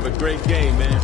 Have a great game, man.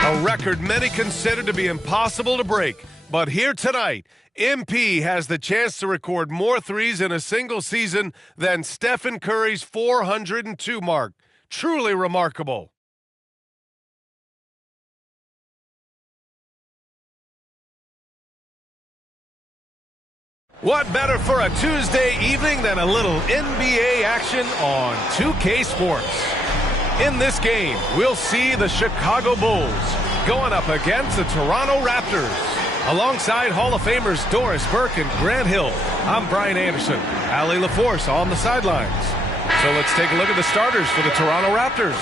A record many consider to be impossible to break. But here tonight, MP has the chance to record more threes in a single season than Stephen Curry's 402 mark. Truly remarkable. What better for a Tuesday evening than a little NBA action on 2K Sports? In this game, we'll see the Chicago Bulls going up against the Toronto Raptors. Alongside Hall of Famers Doris Burke and Grant Hill, I'm Brian Anderson. Allie LaForce on the sidelines. So let's take a look at the starters for the Toronto Raptors.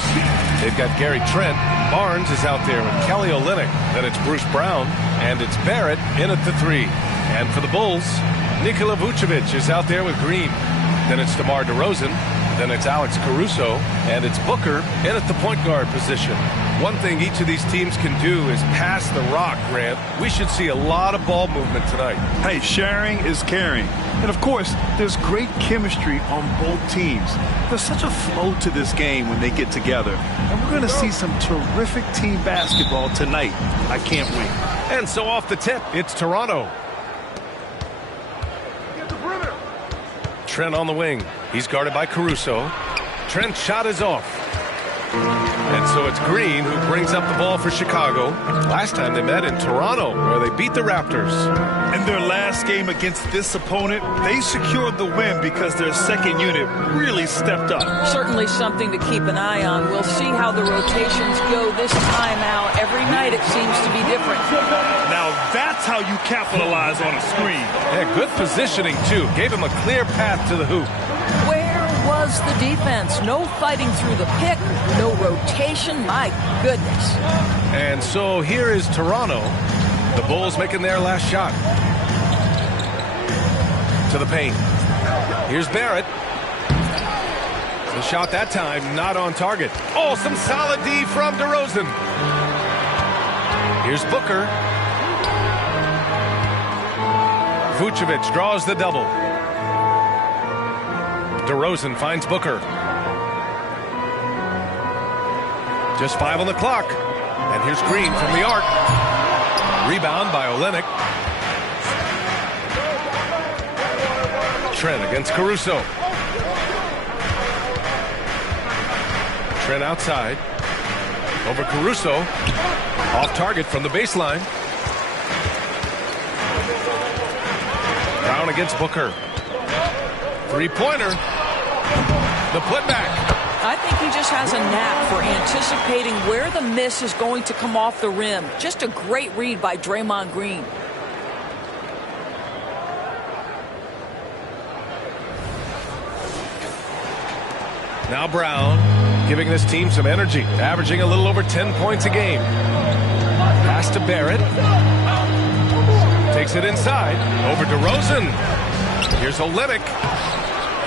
They've got Gary Trent. Barnes is out there with Kelly Olynyk. Then it's Bruce Brown, and it's Barrett in at the 3. And for the Bulls, Nikola Vucevic is out there with Green. Then it's DeMar DeRozan. Then it's Alex Caruso, and it's Booker in at the point guard position. One thing each of these teams can do is pass the rock, Grant. We should see a lot of ball movement tonight. Hey, sharing is caring. And, of course, there's great chemistry on both teams. There's such a flow to this game when they get together. And we're going to see some terrific team basketball tonight. I can't wait. And so off the tip, it's Toronto. Trent on the wing. He's guarded by Caruso. Trent's shot is off. And so it's Green who brings up the ball for Chicago. Last time they met in Toronto, where they beat the Raptors. In their last game against this opponent, they secured the win because their second unit really stepped up. Certainly something to keep an eye on. We'll see how the rotations go this time out. Every night it seems to be different. Now that's how you capitalize on a screen. Yeah, good positioning, too. Gave him a clear path to the hoop. Where was the defense? No fighting through the pick, no rotation. My goodness. And so here is Toronto. The Bulls making their last shot. To the paint. Here's Barrett. The shot that time not on target. Oh, some solid D from DeRozan. Here's Booker. Vucevic draws the double. DeRozan finds Booker. Just 5 on the clock. And here's Green from the arc. Rebound by Olynyk. Trent against Caruso. Trent outside. Over Caruso. Off target from the baseline. Brown against Booker. Three-pointer. The putback. I think he just has a knack for anticipating where the miss is going to come off the rim. Just a great read by Draymond Green. Now Brown giving this team some energy, averaging a little over 10 points a game. Pass to Barrett. Takes it inside. Over DeRozan. Here's Olynyk.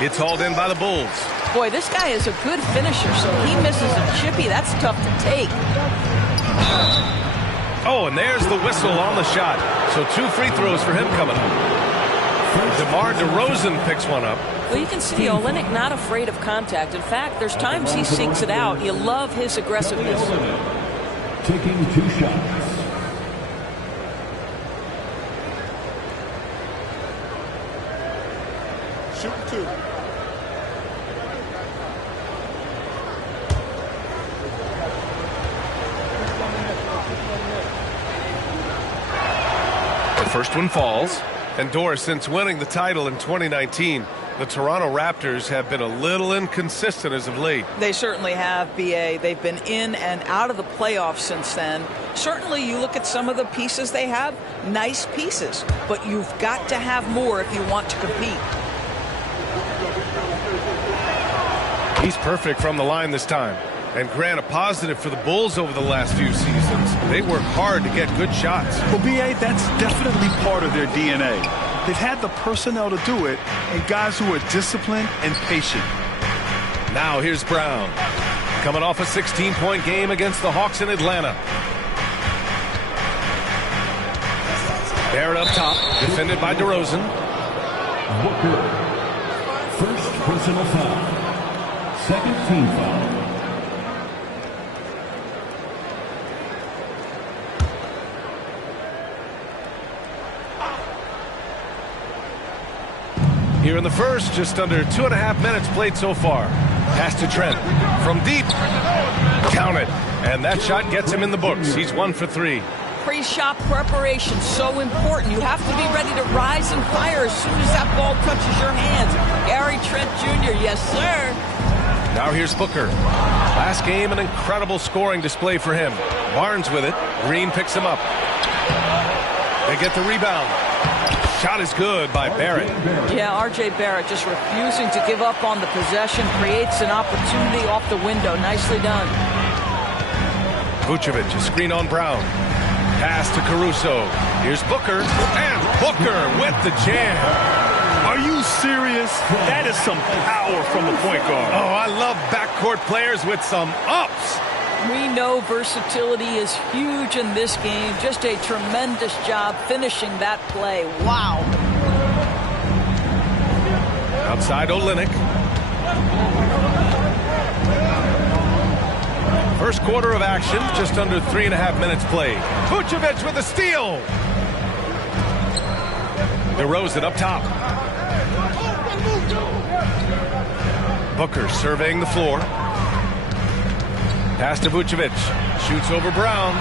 It's hauled in by the Bulls. Boy, this guy is a good finisher, so he misses a chippy. That's tough to take. Oh, and there's the whistle on the shot. So 2 free throws for him coming up. DeMar DeRozan picks one up. Well, you can see Olynyk not afraid of contact. In fact, there's times he seeks it out. You love his aggressiveness. Taking 2 shots. Shooting 2. The first one falls. And Doris, since winning the title in 2019, the Toronto Raptors have been a little inconsistent as of late. They certainly have, B.A. They've been in and out of the playoffs since then. Certainly, you look at some of the pieces they have, nice pieces. But you've got to have more if you want to compete. He's perfect from the line this time. And Grant, a positive for the Bulls over the last few seasons. They work hard to get good shots. Well, B.A., that's definitely part of their DNA. They've had the personnel to do it, and guys who are disciplined and patient. Now here's Brown, coming off a 16-point game against the Hawks in Atlanta. Barrett up top, defended by DeRozan. Booker. First personal foul. Second team foul. Here in the first, just under 2.5 minutes played so far. Pass to Trent. From deep. Count it. And that shot gets him in the books. He's 1 for 3. Pre-shot preparation, so important. You have to be ready to rise and fire as soon as that ball touches your hands. Gary Trent Jr., yes, sir. Now here's Booker. Last game, an incredible scoring display for him. Barnes with it. Green picks him up. They get the rebound. Shot is good by Barrett. Yeah, R.J. Barrett just refusing to give up on the possession. Creates an opportunity off the window. Nicely done. Vucevic, a screen on Brown. Pass to Caruso. Here's Booker. And Booker with the jam. Are you serious? That is some power from a point guard. Oh, I love backcourt players with some ups. We know versatility is huge in this game. Just a tremendous job finishing that play. Wow. Outside Olynyk. First quarter of action, just under 3.5 minutes played. Vucevic with a steal. DeRozan up top. Booker surveying the floor. Pass to Vucevic. Shoots over Brown.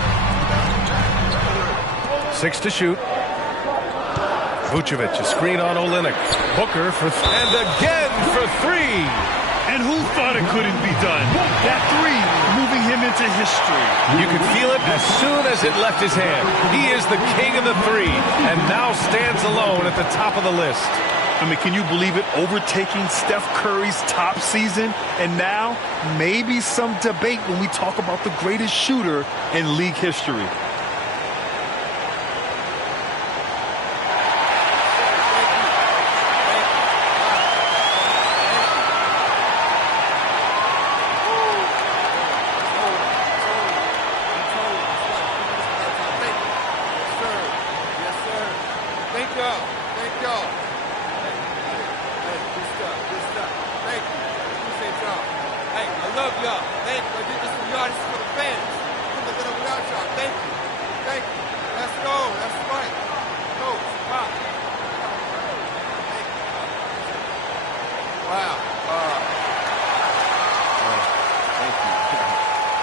6 to shoot. Vucevic, a screen on Olynyk. Booker for and again for 3. And who thought it couldn't be done? That 3 moving him into history. You could feel it as soon as it left his hand. He is the king of the 3 and now stands alone at the top of the list. I mean, can you believe it? Overtaking Steph Curry's top season. And now, maybe some debate when we talk about the greatest shooter in league history.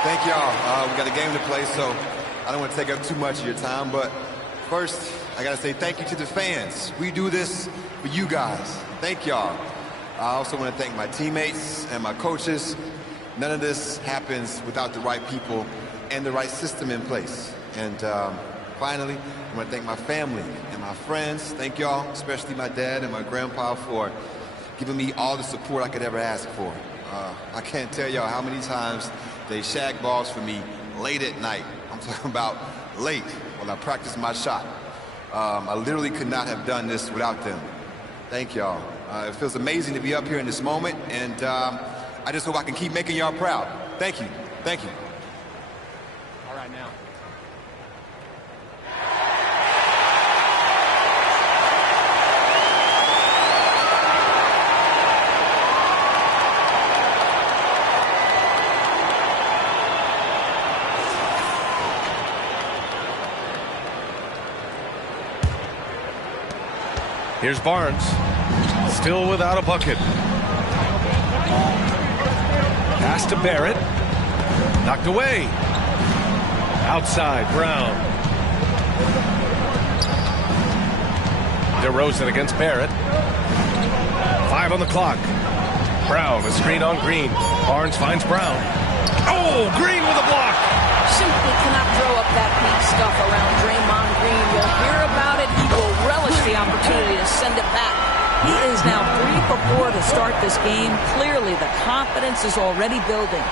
Thank y'all. We got a game to play, so I don't want to take up too much of your time. But first, I got to say thank you to the fans. We do this for you guys. Thank y'all. I also want to thank my teammates and my coaches. None of this happens without the right people and the right system in place. And finally, I want to thank my family and my friends. Thank y'all, especially my dad and my grandpa, for giving me all the support I could ever ask for. I can't tell y'all how many times they shag balls for me late at night. I'm talking about late when I practice my shot. I literally could not have done this without them. Thank y'all. It feels amazing to be up here in this moment, and I just hope I can keep making y'all proud. Thank you. Thank you. All right, now. Here's Barnes. Still without a bucket. Pass to Barrett. Knocked away. Outside, Brown. DeRozan against Barrett. 5 on the clock. Brown, a screen on Green. Barnes finds Brown. Oh, Green with a block. Simply cannot throw up that peak stuff around Draymond Green. You'll hear about it. He will relish the opportunity to send it back. He is now 3 for 4 to start this game. Clearly, the confidence is already building.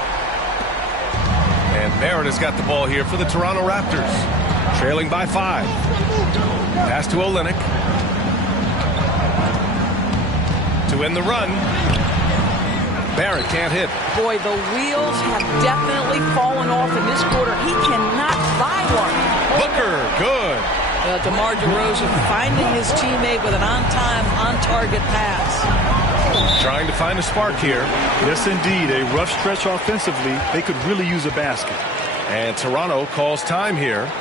And Barrett has got the ball here for the Toronto Raptors. Trailing by 5. Pass to Olynyk. To end the run. Barrett can't hit. Boy, the wheels have definitely fallen off in this quarter. He cannot buy one. Booker, good. DeMar DeRozan finding his teammate with an on-time, on-target pass. Trying to find a spark here. Yes, indeed. A rough stretch offensively. They could really use a basket. And Toronto calls time here.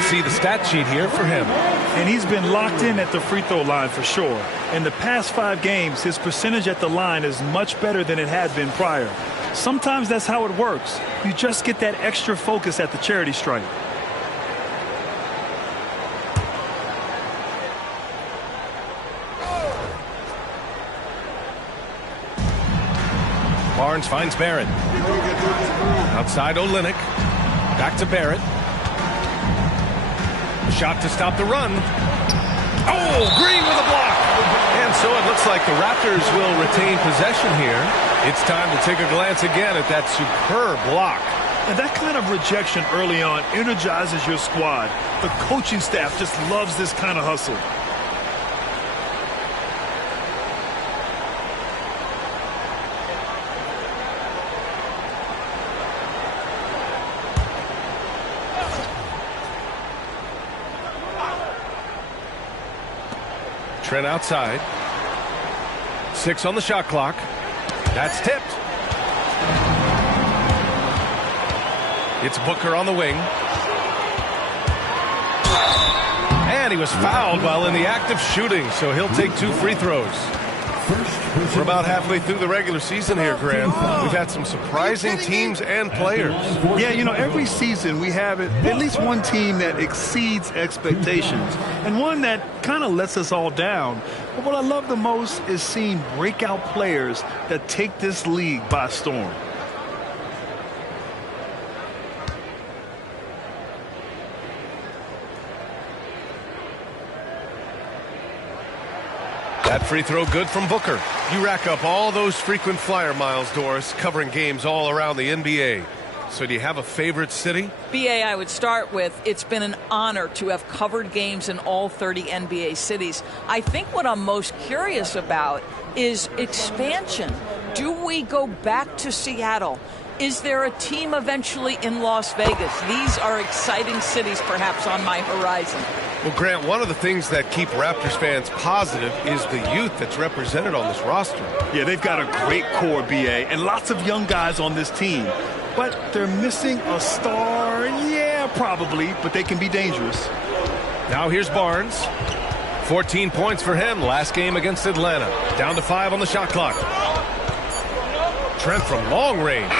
See the stat sheet here for him. And he's been locked in at the free throw line for sure. In the past 5 games, his percentage at the line is much better than it had been prior. Sometimes that's how it works. You just get that extra focus at the charity stripe. Barnes finds Barrett. Outside Olynyk. Back to Barrett. Shot to stop the run. Oh, Green with a block. And so it looks like the Raptors will retain possession here. It's time to take a glance again at that superb block. And that kind of rejection early on energizes your squad. The coaching staff just loves this kind of hustle. Trent outside. 6 on the shot clock. That's tipped. It's Booker on the wing. And he was fouled while in the act of shooting, so he'll take 2 free throws. We're about halfway through the regular season here, Grant. We've had some surprising teams and players. Yeah, you know, every season we have at least one team that exceeds expectations and one that kind of lets us all down. But what I love the most is seeing breakout players that take this league by storm. That free throw good from Booker. You rack up all those frequent flyer miles, Doris, covering games all around the NBA. So do you have a favorite city? BA, I would start with, it's been an honor to have covered games in all 30 NBA cities. I think what I'm most curious about is expansion. Do we go back to Seattle? Is there a team eventually in Las Vegas? These are exciting cities perhaps on my horizon. Well, Grant, one of the things that keep Raptors fans positive is the youth that's represented on this roster. Yeah, they've got a great core, BA, and lots of young guys on this team. But they're missing a star, yeah, probably, but they can be dangerous. Now here's Barnes. 14 points for him last game against Atlanta. Down to 5 on the shot clock. Trent from long range.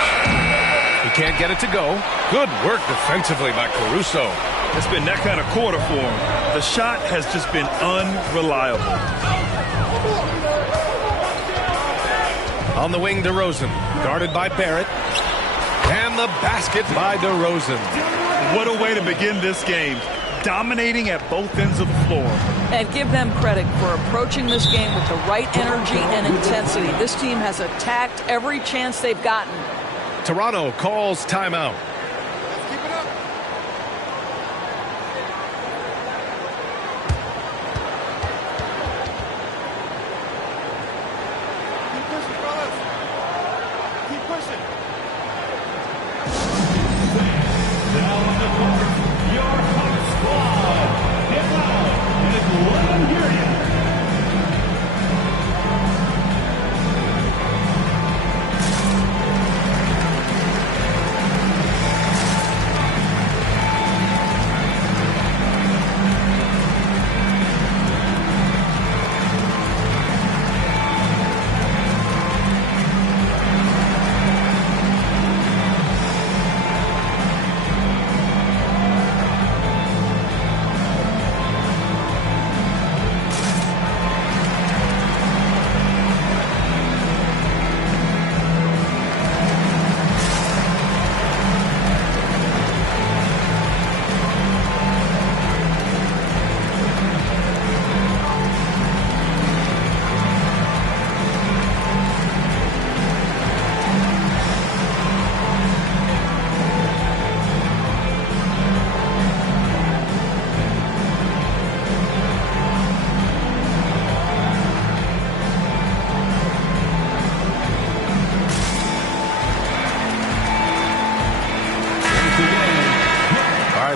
He can't get it to go. Good work defensively by Caruso. It's been that kind of quarter for him. The shot has just been unreliable. On the wing, DeRozan. Guarded by Barrett. And the basket by DeRozan. What a way to begin this game. Dominating at both ends of the floor. And give them credit for approaching this game with the right energy and intensity. This team has attacked every chance they've gotten. Toronto calls timeout. Let's keep it up. Keep pushing, fellas. Keep pushing. Now on the court, your hot squad. Get loud and let them hear you.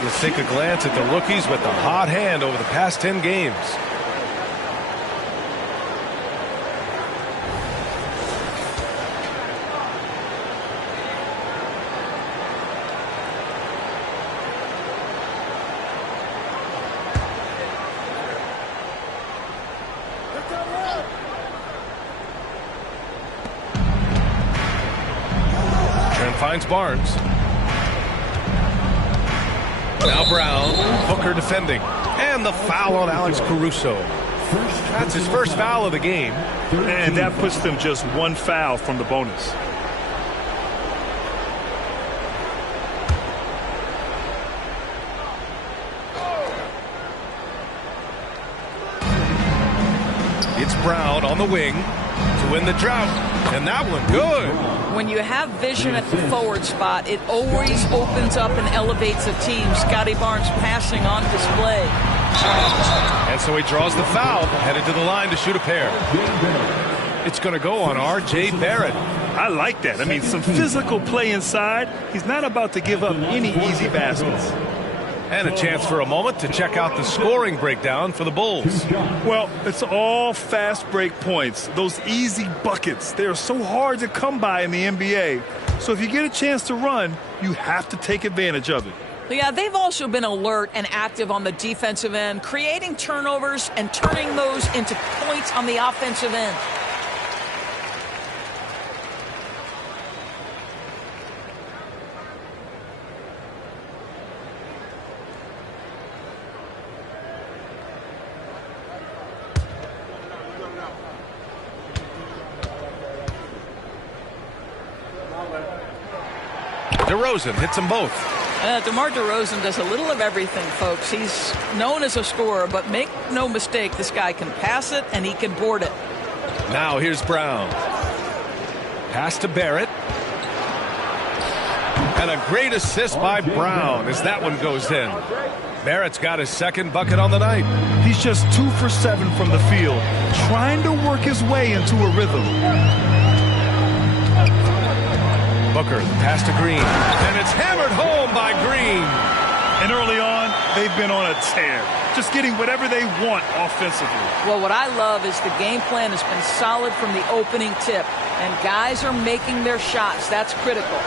Let's take a glance at the rookies with the hot hand over the past 10 games. Trent finds Barnes. Now Brown, Booker defending, and the foul on Alex Caruso. That's his first foul of the game. And that puts them just one foul from the bonus. It's Brown on the wing to win the drought, and that one good. When you have vision at the forward spot, it always opens up and elevates a team. Scotty Barnes passing on display. And so he draws the foul, headed to the line to shoot a pair. It's going to go on R.J. Barrett. I like that. I mean, some physical play inside. He's not about to give up any easy baskets. And a chance for a moment to check out the scoring breakdown for the Bulls. Well, it's all fast break points. Those easy buckets, they are so hard to come by in the NBA. So if you get a chance to run, you have to take advantage of it. Yeah, they've also been alert and active on the defensive end, creating turnovers and turning those into points on the offensive end. DeRozan hits them both. DeMar DeRozan does a little of everything, folks. He's known as a scorer, but make no mistake, this guy can pass it and he can board it. Now here's Brown. Pass to Barrett. And a great assist by Brown as that one goes in. Barrett's got his second bucket on the night. He's just 2 for 7 from the field, trying to work his way into a rhythm. Booker, the pass to Green, and it's hammered home by Green. And early on, they've been on a tear, just getting whatever they want offensively. Well, what I love is the game plan has been solid from the opening tip, and guys are making their shots. That's critical.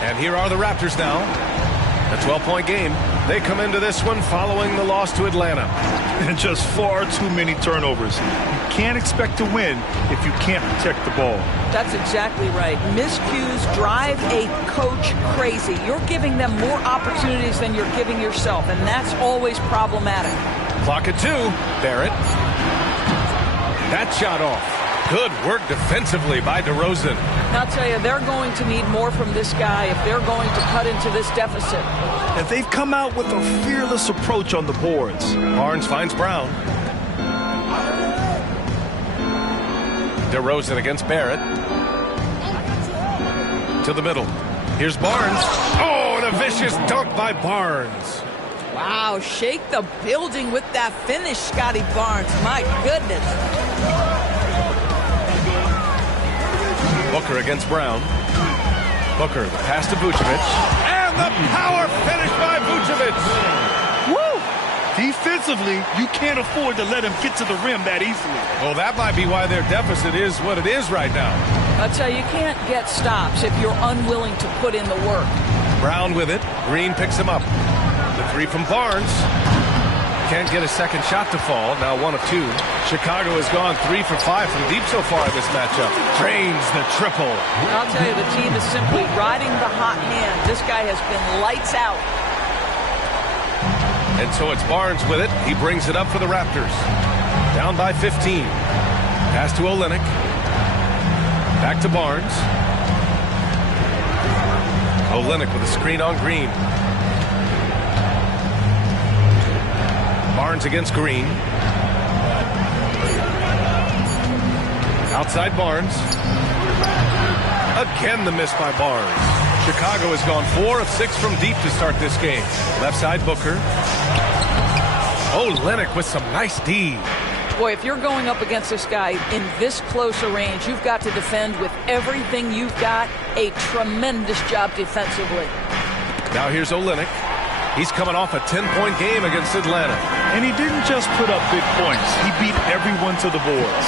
And here are the Raptors now. A 12-point game. They come into this one following the loss to Atlanta. And just far too many turnovers. You can't expect to win if you can't protect the ball. That's exactly right. Miscues drive a coach crazy. You're giving them more opportunities than you're giving yourself, and that's always problematic. Clock at 2. Barrett. That shot off. Good work defensively by DeRozan. I'll tell you, they're going to need more from this guy if they're going to cut into this deficit. And they've come out with a fearless approach on the boards. Barnes finds Brown. DeRozan against Barrett. To the middle. Here's Barnes. Oh, and a vicious dunk by Barnes. Wow, shake the building with that finish, Scotty Barnes. My goodness. Booker against Brown. Booker, the pass to Vucevic. And the power finish by Vucevic. Woo! Defensively, you can't afford to let him get to the rim that easily. Well, that might be why their deficit is what it is right now. I'll tell you, you can't get stops if you're unwilling to put in the work. Brown with it. Green picks him up. The three from Barnes. Can't get a second shot to fall. Now 1 of 2. Chicago has gone 3 for 5 from deep so far in this matchup. Drains the triple. I'll tell you, the team is simply riding the hot hand. This guy has been lights out. And so it's Barnes with it. He brings it up for the Raptors. Down by 15. Pass to Olynyk. Back to Barnes. Olynyk with a screen on Green. Barnes against Green. Outside Barnes. Again the miss by Barnes. Chicago has gone 4 of 6 from deep to start this game. Left side Booker. Olynyk with some nice D. Boy, if you're going up against this guy in this close a range, you've got to defend with everything you've got. A tremendous job defensively. Now here's Olynyk. He's coming off a 10-point game against Atlanta. And he didn't just put up big points. He beat everyone to the boards.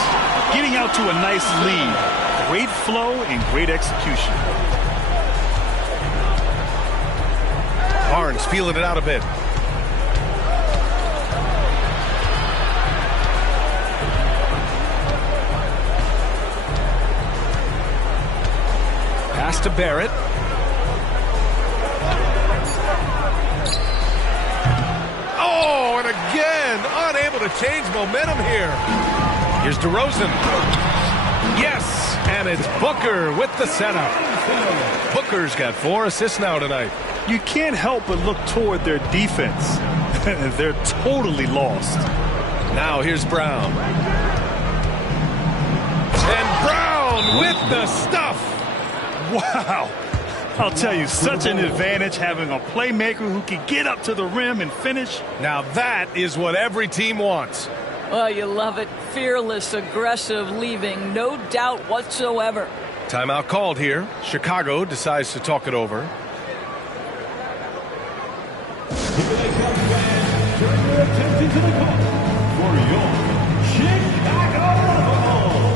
Getting out to a nice lead. Great flow and great execution. Barnes feeling it out a bit. Pass to Barrett. Oh, and again, unable to change momentum here. Here's DeRozan. Yes, and it's Booker with the setup. Booker's got 4 assists now tonight. You can't help but look toward their defense. They're totally lost. Now here's Brown. And Brown with the stuff. Wow. I'll tell you, such an advantage having a playmaker who can get up to the rim and finish. Now that is what every team wants. Well, you love it. Fearless, aggressive, leaving no doubt whatsoever. Timeout called here. Chicago decides to talk it over. Turn your attention to the court for your Chicago Bulls.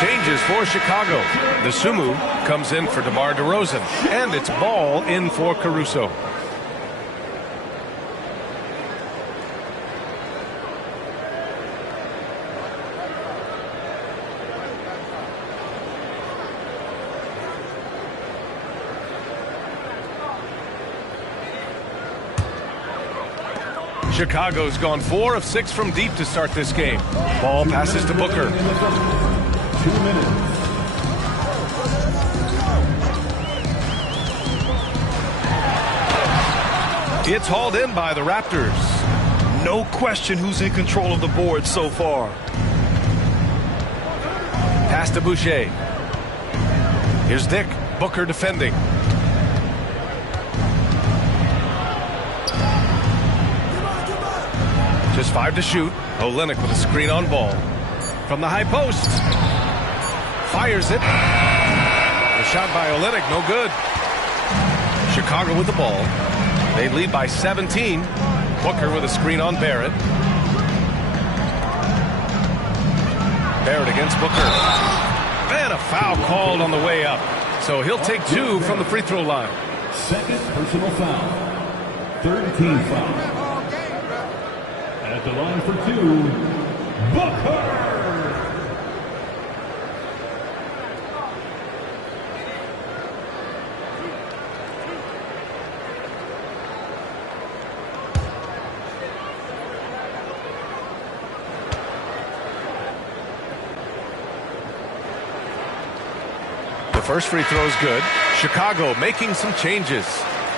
changes for Chicago. The Sumu comes in for DeMar DeRozan, and it's Ball in for Caruso. Chicago's gone 4 of 6 from deep to start this game. Ball passes to Booker. 2 minutes. It's hauled in by the Raptors. No question who's in control of the board so far. Pass to Boucher. Here's Dick. Booker defending. Just 5 to shoot. Olynyk with a screen on Ball. From the high post. Fires it. The shot by Olynyk, no good. Chicago with the ball. They lead by 17. Booker with a screen on Barrett. Barrett against Booker. And a foul called on the way up. So he'll take 2 from the free throw line. Second personal foul. Third team foul. At the line for 2, Booker. The first free throw is good. Chicago making some changes.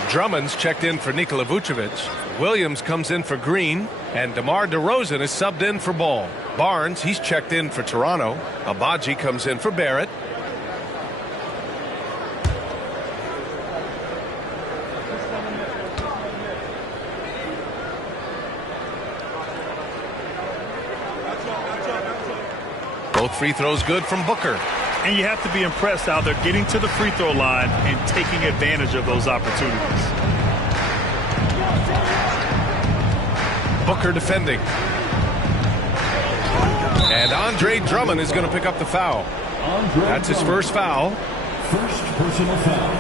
Drummond's checked in for Nikola Vucevic. Williams comes in for Green. And DeMar DeRozan is subbed in for Ball. Barnes, he's checked in for Toronto. Abaji comes in for Barrett. Both free throws good from Booker. And you have to be impressed how they're getting to the free throw line and taking advantage of those opportunities. Booker defending. And Andre Drummond is going to pick up the foul. That's his first foul. First personal foul.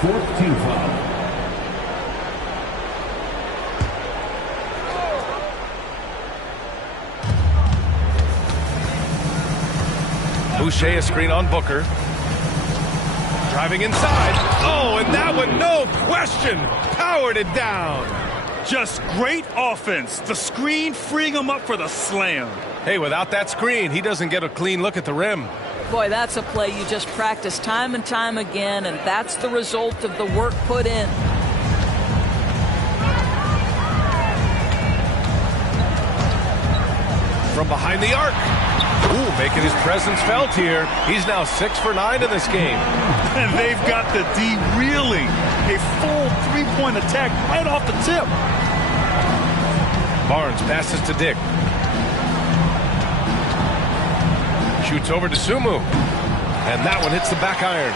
Fourth team foul. Boucher a screen on Booker. Driving inside. Oh, and that one, no question, powered it down. Just great offense. The screen freeing him up for the slam. Hey, without that screen, he doesn't get a clean look at the rim. Boy, that's a play you just practice time and time again, and that's the result of the work put in. From behind the arc. Ooh, making his presence felt here. He's now 6 for 9 in this game. And they've got the D reeling. A full three-point attack right off the tip. Barnes passes to Dick. Shoots over to Sumu. And that one hits the back iron.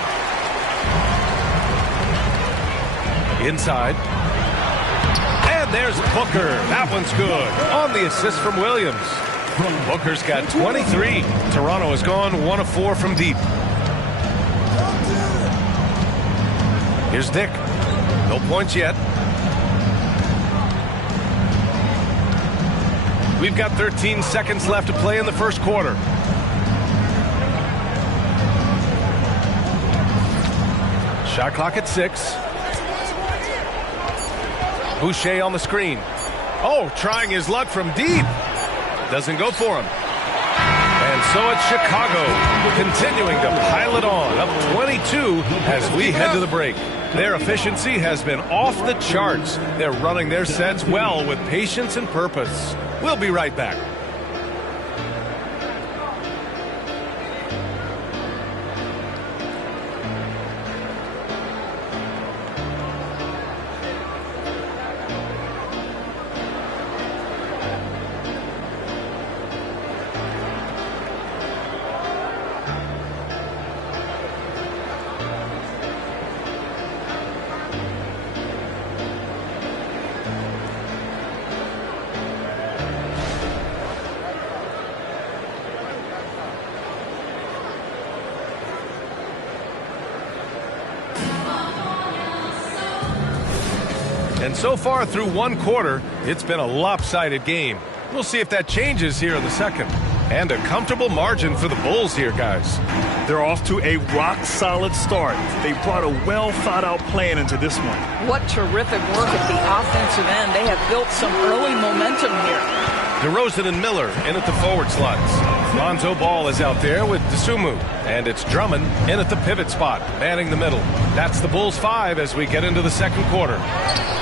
Inside. And there's Booker. That one's good. On the assist from Williams. Booker's got 23. Toronto has gone 1 of 4 from deep. Here's Dick. No points yet. We've got 13 seconds left to play in the first quarter. Shot clock at 6. Boucher on the screen. Oh, trying his luck from deep. Doesn't go for him. And so it's Chicago continuing to pile it on, up 22 as we head to the break. Their efficiency has been off the charts. They're running their sets well with patience and purpose. We'll be right back. So far through one quarter, it's been a lopsided game. We'll see if that changes here in the second. And a comfortable margin for the Bulls here, guys. They're off to a rock-solid start. They brought a well-thought-out plan into this one. What terrific work at the offensive end. They have built some early momentum here. DeRozan and Miller in at the forward slots. Lonzo Ball is out there with Dosunmu. And it's Drummond in at the pivot spot, manning the middle. That's the Bulls 5 as we get into the second quarter.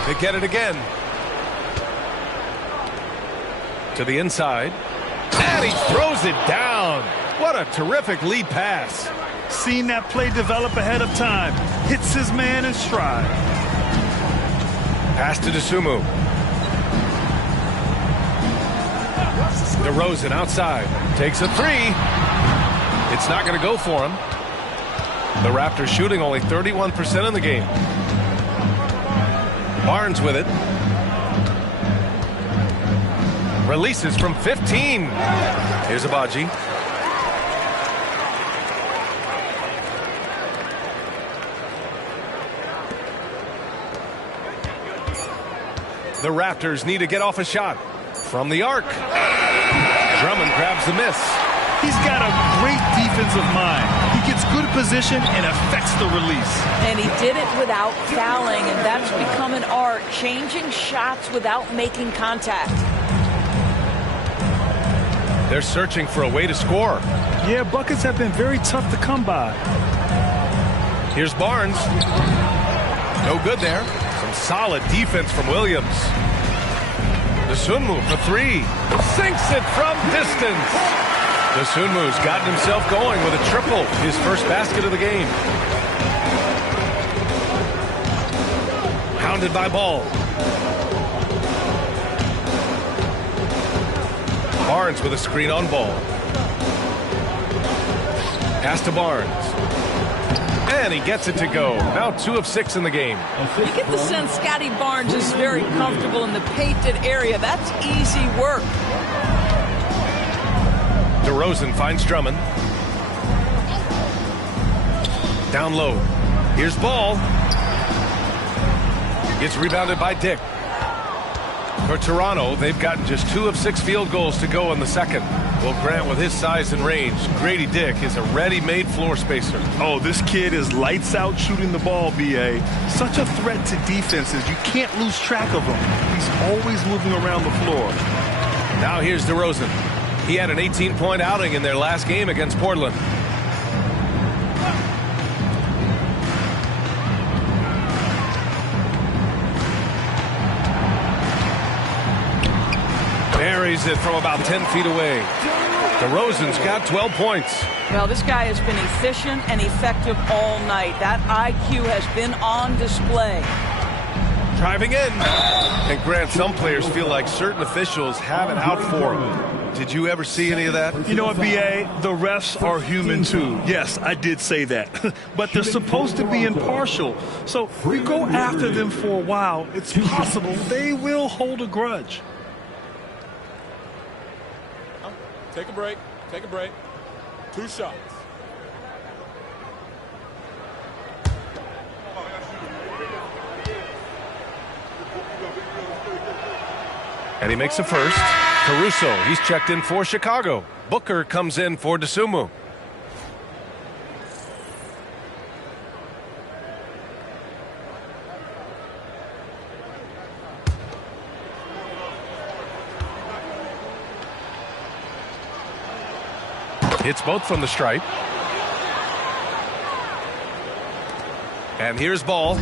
They get it again. To the inside. And he throws it down. What a terrific lead pass. Seen that play develop ahead of time. Hits his man in stride. Pass to Dosunmu. DeRozan outside. Takes a three. It's not going to go for him. The Raptors shooting only 31% in the game. Barnes with it. Releases from 15. Here's Abaji. The Raptors need to get off a shot from the arc. Drummond grabs the miss. He's got a great defensive mind. He gets good position and affects the release. And he did it without fouling, and that's become an art, changing shots without making contact. They're searching for a way to score. Yeah, buckets have been very tough to come by. Here's Barnes. No good there. Some solid defense from Williams. Dosunmu for three. Sinks it from distance. Dosunmu's gotten himself going with a triple. His first basket of the game. Pounded by Ball. Barnes with a screen on Ball. Pass to Barnes. And he gets it to go. Now 2 of 6 in the game. You get the sense Scotty Barnes is very comfortable in the painted area. That's easy work. DeRozan finds Drummond. Down low. Here's Ball. Gets rebounded by Dick. For Toronto, they've gotten just 2 of 6 field goals to go in the second. Well, Grant, with his size and range, Grady Dick is a ready-made floor spacer. Oh, this kid is lights out shooting the ball, B.A. Such a threat to defenses. You can't lose track of him. He's always moving around the floor. Now here's DeRozan. He had an 18-point outing in their last game against Portland. Buries it from about 10 feet away. DeRozan's got 12 points. Well, this guy has been efficient and effective all night. That IQ has been on display. Driving in. And Grant, some players feel like certain officials have it out for them. Did you ever see any of that? You know what, B.A.? The refs are human, too. Yes, I did say that. But they're supposed to be impartial. So if we go after them for a while, it's possible they will hold a grudge. Take a break. Take a break. 2 shots. And he makes a first. Caruso, he's checked in for Chicago. Booker comes in for Dosunmu. Hits both from the stripe. And here's Ball.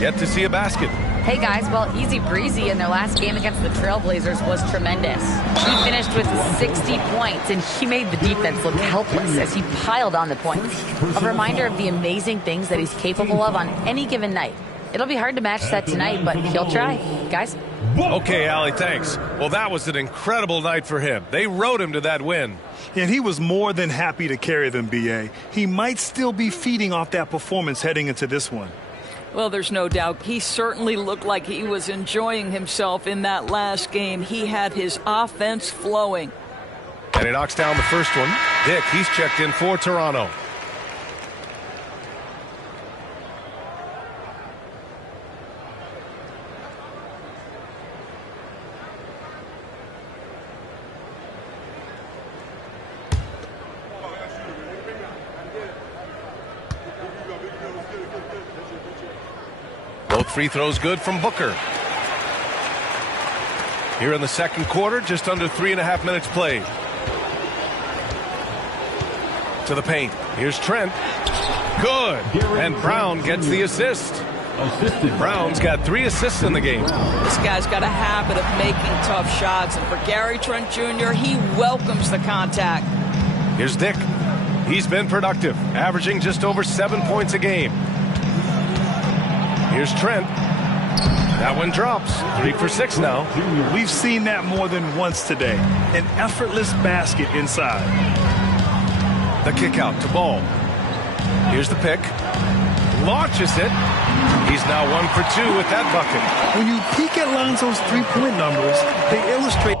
Yet to see a basket. Hey guys, well, easy breezy in their last game against the Trailblazers was tremendous. He finished with 60 points, and he made the defense look helpless as he piled on the points. A reminder of the amazing things that he's capable of on any given night. It'll be hard to match that tonight, but he'll try. Guys? Okay, Allie, thanks. Well, that was an incredible night for him. They rode him to that win. And he was more than happy to carry them, B.A. He might still be feeding off that performance heading into this one. Well, there's no doubt. He certainly looked like he was enjoying himself in that last game. He had his offense flowing. And he knocks down the first one. Dick, he's checked in for Toronto. free throw's good from Booker. Here in the second quarter, just under 3.5 minutes played. To the paint. Here's Trent. Good. And Brown gets the assist. Brown's got 3 assists in the game. This guy's got a habit of making tough shots. And for Gary Trent Jr., he welcomes the contact. Here's Dick. He's been productive, averaging just over 7 points a game. Here's Trent. That one drops. 3 for 6 now. We've seen that more than once today. An effortless basket inside. The kick out to Ball. Here's the pick. Launches it. He's now 1 for 2 with that bucket. When you peek at Lonzo's three-point numbers, they illustrate.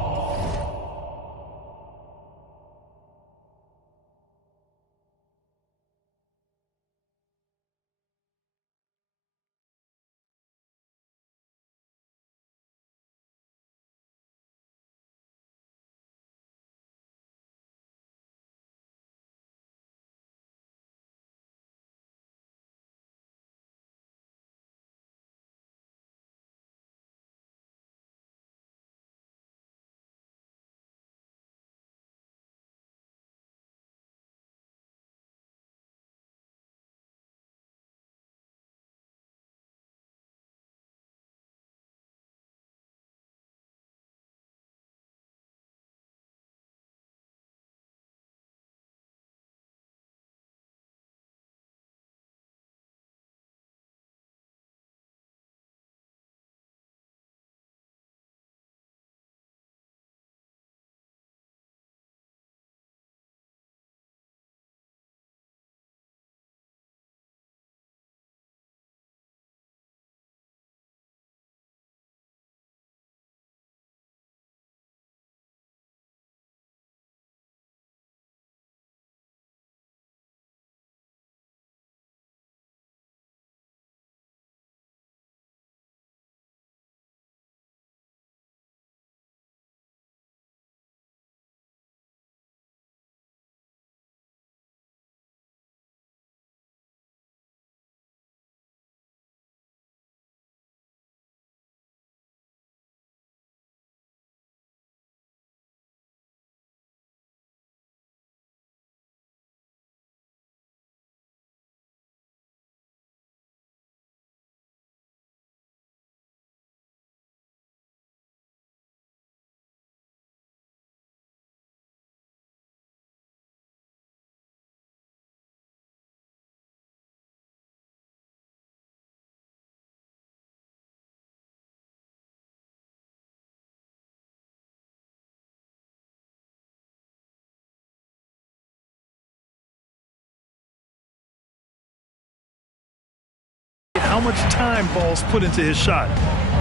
How much time Ball's put into his shot.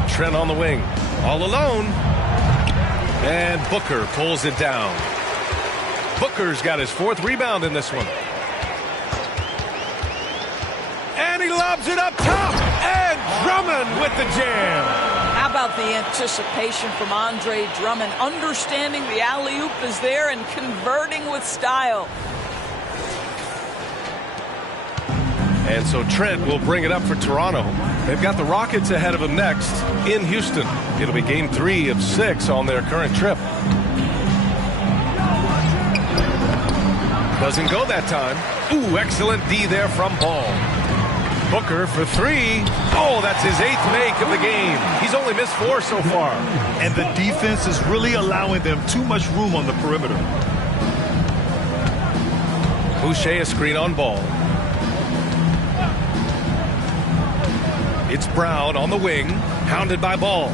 Trent on the wing. All alone. And Booker pulls it down. Booker's got his 4th rebound in this one. And he lobs it up top. And Drummond with the jam. How about the anticipation from Andre Drummond, understanding the alley-oop is there and converting with style. And so Trent will bring it up for Toronto. They've got the Rockets ahead of them next in Houston. It'll be game 3 of 6 on their current trip. Doesn't go that time. Ooh, excellent D there from Ball. Booker for 3. Oh, that's his 8th make of the game. He's only missed 4 so far. And the defense is really allowing them too much room on the perimeter. Boucher a screen on Ball. It's Brown on the wing, hounded by Ball.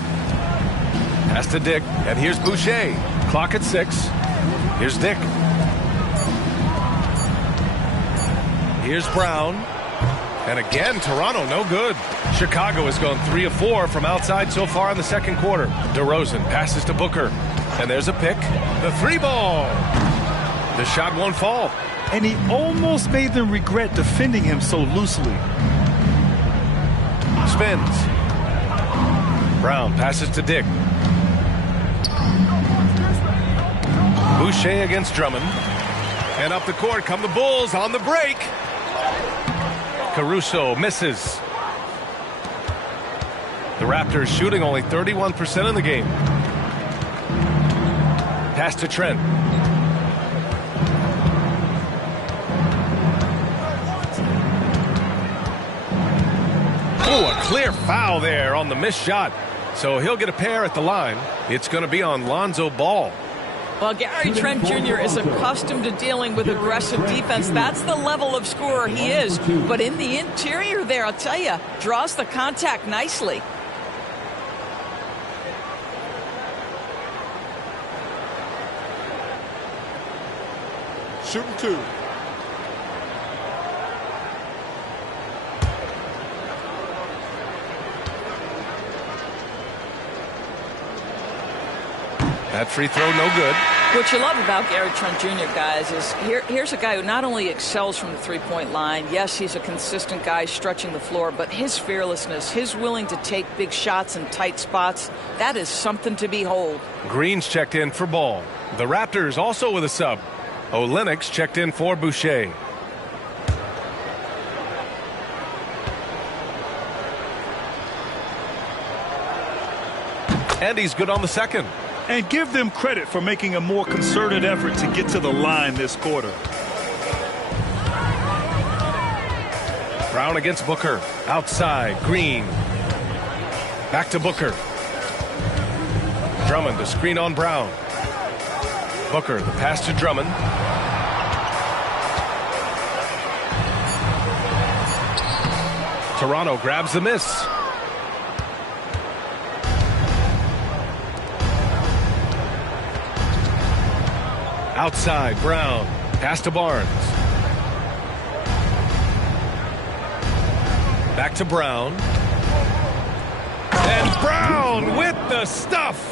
Pass to Dick, and here's Boucher. Clock at 6. Here's Dick. Here's Brown. And again, Toronto, no good. Chicago has gone 3 of 4 from outside so far in the second quarter. DeRozan passes to Booker. And there's a pick. The 3-ball. The shot won't fall. And he almost made them regret defending him so loosely. Spins. Brown passes to Dick. Boucher against Drummond. And up the court come the Bulls on the break. Caruso misses. The Raptors shooting only 31% in the game. Pass to Trent. Oh, a clear foul there on the missed shot. So he'll get a pair at the line. It's going to be on Lonzo Ball. Well, Gary Trent Jr. is accustomed to dealing with aggressive defense. That's the level of scorer he is. But in the interior there, I'll tell you, draws the contact nicely. Shooting 2. That free throw, no good. What you love about Gary Trent Jr., guys, is here's a guy who not only excels from the three-point line. Yes, he's a consistent guy stretching the floor, but his fearlessness, his willing to take big shots in tight spots, that is something to behold. Green's checked in for Ball. The Raptors also with a sub. Olenek's checked in for Boucher. And he's good on the second. And give them credit for making a more concerted effort to get to the line this quarter. Brown against Booker. Outside, Green. Back to Booker. Drummond to screen on Brown. Booker, the pass to Drummond. Toronto grabs the miss. Outside, Brown. Pass to Barnes. Back to Brown. And Brown with the stuff.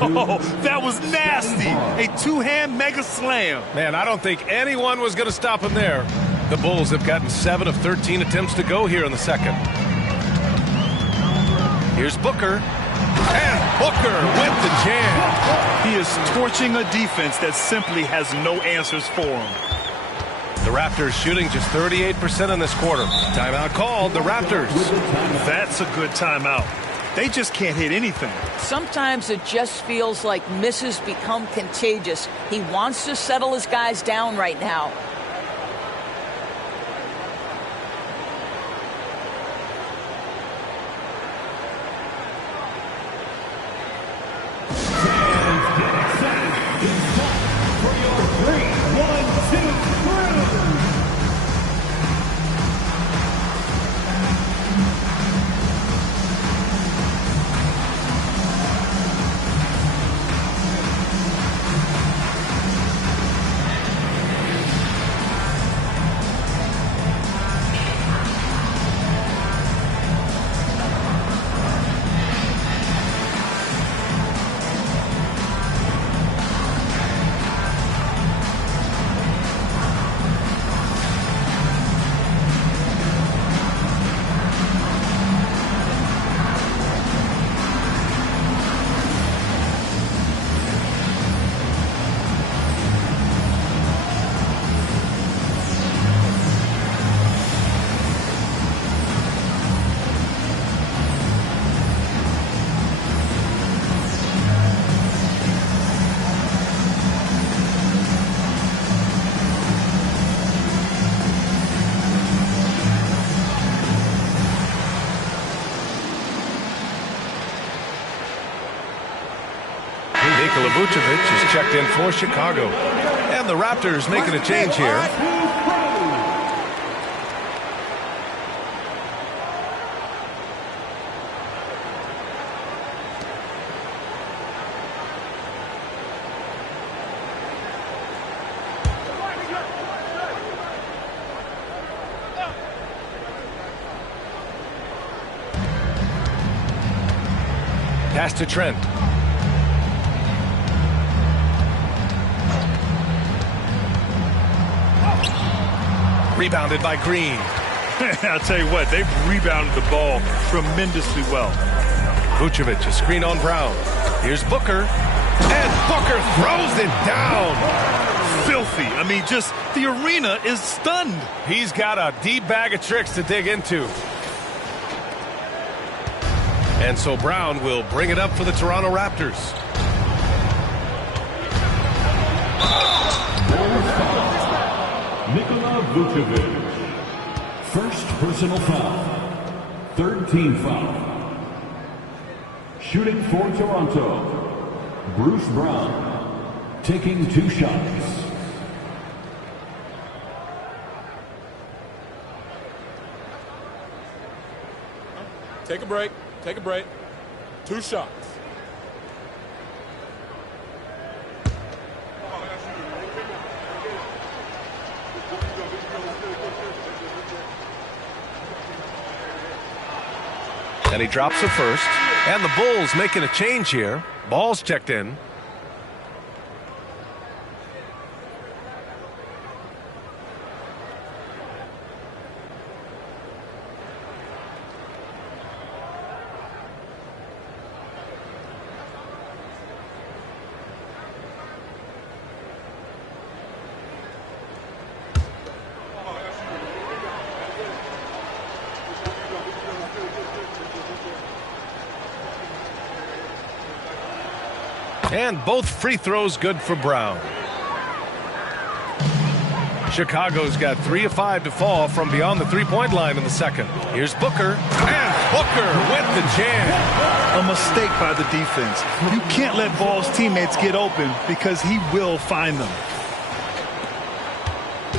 Oh, that was nasty. A two-hand mega slam. Man, I don't think anyone was going to stop him there. The Bulls have gotten 7 of 13 attempts to go here in the second. Here's Booker. And Booker with the jam. He is torching a defense that simply has no answers for him. The Raptors shooting just 38% in this quarter. Timeout called, the Raptors. That's a good timeout. They just can't hit anything. Sometimes it just feels like misses become contagious. He wants to settle his guys down right now. Vucevic is checked in for Chicago. And the Raptors making a change here. Pass to Trent. Rebounded by Green. I'll tell you what, they've rebounded the ball tremendously well. Vucevic, a screen on Brown. Here's Booker. And Booker throws it down. Filthy. I mean, just the arena is stunned. He's got a deep bag of tricks to dig into. And so Brown will bring it up for the Toronto Raptors. Nikola Vucevic. First personal foul. Third team foul. Shooting for Toronto, Bruce Brown, taking 2 shots. Take a break. Take a break. 2 shots. And he drops the first. And the Bulls making a change here. Ball's checked in. And both free throws good for Brown. Chicago's got 3 of 5 to fall from beyond the three-point line in the second. Here's Booker. And Booker with the jam. A mistake by the defense. You can't let Ball's teammates get open because he will find them.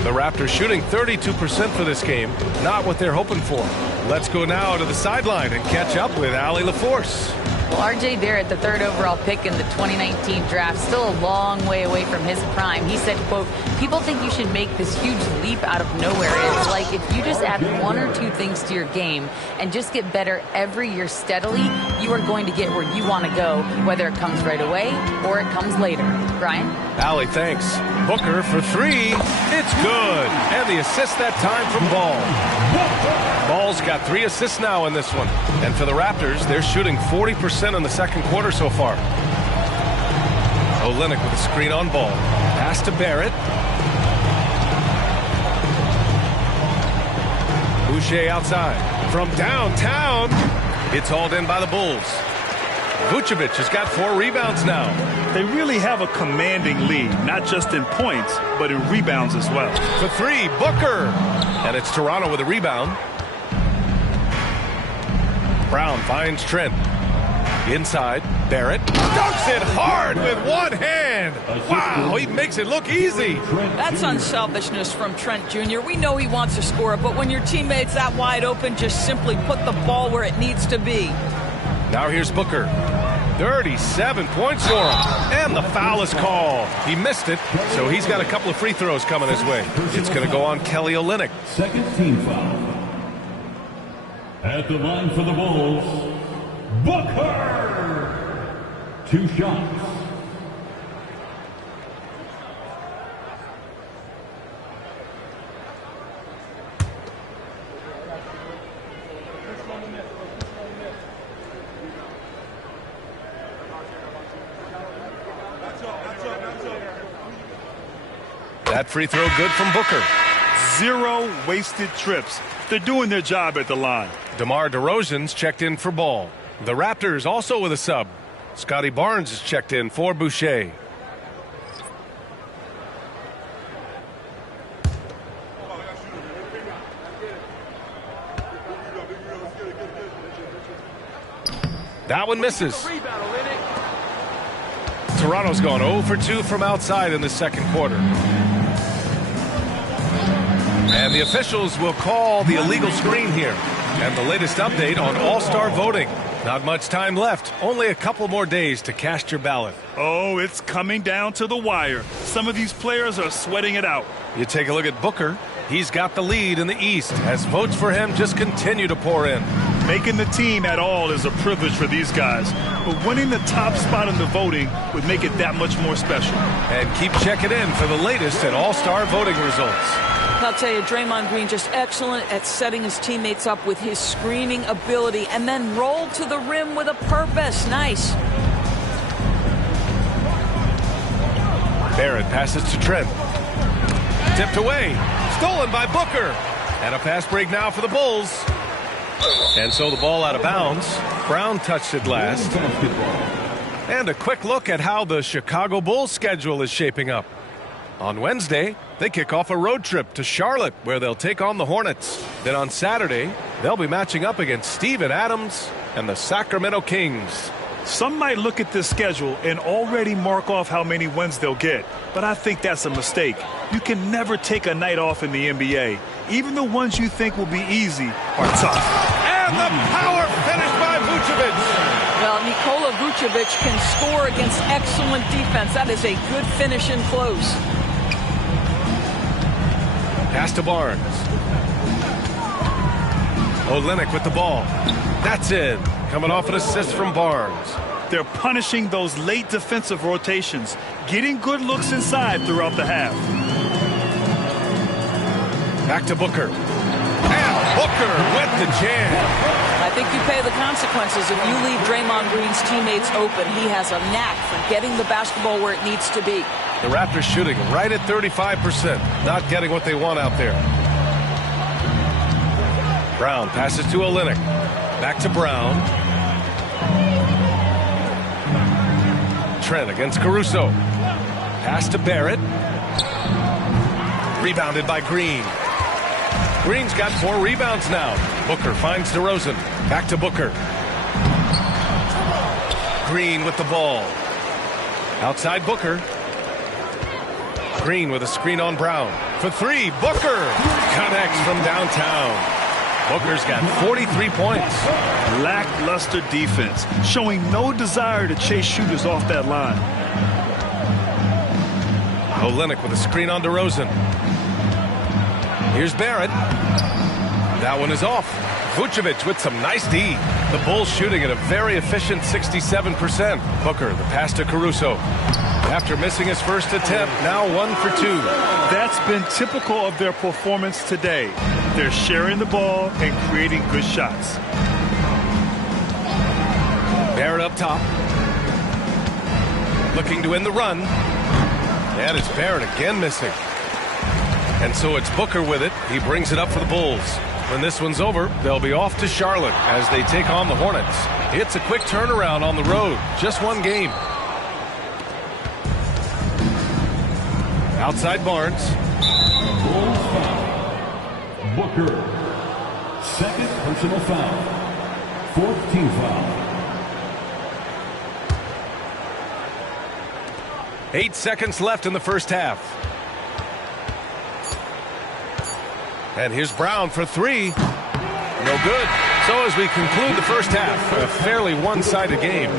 The Raptors shooting 32% for this game. Not what they're hoping for. Let's go now to the sideline and catch up with Allie LaForce. Well, R.J. Barrett, the 3rd overall pick in the 2019 draft, still a long way away from his prime. He said, quote, people think you should make this huge leap out of nowhere. It's like if you just add 1 or 2 things to your game and just get better every year steadily, you are going to get where you want to go, whether it comes right away or it comes later. Brian? Allie, thanks. Booker for 3. It's good. And the assist that time from Ball. Ball's got 3 assists now in this one. And for the Raptors, they're shooting 40% in the second quarter so far. Olynyk with a screen on Ball. Pass to Barrett. Boucher outside. From downtown. It's hauled in by the Bulls. Vucevic has got 4 rebounds now. They really have a commanding lead, not just in points, but in rebounds as well. For 3, Booker. And it's Toronto with a rebound. Brown finds Trent. Inside, Barrett dunks it hard with 1 hand. Wow, he makes it look easy. That's unselfishness from Trent Jr. We know he wants to score, but when your teammate's that wide open, just simply put the ball where it needs to be. Now here's Booker. 37 points for him. And the foul is called. He missed it, so he's got a couple of free throws coming his way. It's going to go on Kelly Olynyk. Second team foul. At the line for the Bulls, Booker. 2 shots. That free throw good from Booker. 0 wasted trips. They're doing their job at the line. DeMar DeRozan's checked in for Ball. The Raptors also with a sub. Scotty Barnes is checked in for Boucher. That one misses. Toronto's gone 0 for 2 from outside in the second quarter. And the officials will call the illegal screen here. And the latest update on All-Star voting. Not much time left. Only a couple more days to cast your ballot. Oh, it's coming down to the wire. Some of these players are sweating it out. You take a look at Booker. He's got the lead in the East as votes for him just continue to pour in. Making the team at all is a privilege for these guys. But winning the top spot in the voting would make it that much more special. And keep checking in for the latest at All-Star voting results. I'll tell you, Draymond Green just excellent at setting his teammates up with his screening ability and then roll to the rim with a purpose. Nice. Barrett passes to Trent. Tipped away. Stolen by Booker. And a pass break now for the Bulls. And so the ball out of bounds. Brown touched it last. And a quick look at how the Chicago Bulls schedule is shaping up. On Wednesday, they kick off a road trip to Charlotte, where they'll take on the Hornets. Then on Saturday, they'll be matching up against Steven Adams and the Sacramento Kings. Some might look at this schedule and already mark off how many wins they'll get, but I think that's a mistake. You can never take a night off in the NBA. Even the ones you think will be easy are tough. And the power finish by Vucevic. Well, Nikola Vucevic can score against excellent defense. That is a good finish in close. Pass to Barnes. Olynyk with the ball. That's in. Coming off an assist from Barnes. They're punishing those late defensive rotations, getting good looks inside throughout the half. Back to Booker. And Booker with the jam. I think you pay the consequences if you leave Draymond Green's teammates open. He has a knack for getting the basketball where it needs to be. The Raptors shooting right at 35%. Not getting what they want out there. Brown passes to Olynyk. Back to Brown. Trent against Caruso. Pass to Barrett. Rebounded by Green. Green's got 4 rebounds now. Booker finds DeRozan. Back to Booker. Green with the ball. Outside Booker. Green with a screen on Brown. For 3, Booker connects from downtown. Booker's got 43 points. Lackluster defense, showing no desire to chase shooters off that line. Olynyk with a screen on DeRozan. Here's Barrett. That one is off. Vucevic with some nice D. The Bulls shooting at a very efficient 67%. Booker, the pass to Caruso. After missing his first attempt, now 1 for 2. That's been typical of their performance today. They're sharing the ball and creating good shots. Barrett up top. Looking to end the run. And it's Barrett again missing. And so it's Booker with it. He brings it up for the Bulls. When this one's over, they'll be off to Charlotte as they take on the Hornets. It's a quick turnaround on the road. Just one game. Outside Barnes. Bulls foul. Booker. Second personal foul. 4th team foul. 8 seconds left in the first half. And here's Brown for 3. No good. So as we conclude the first half, a fairly one-sided game.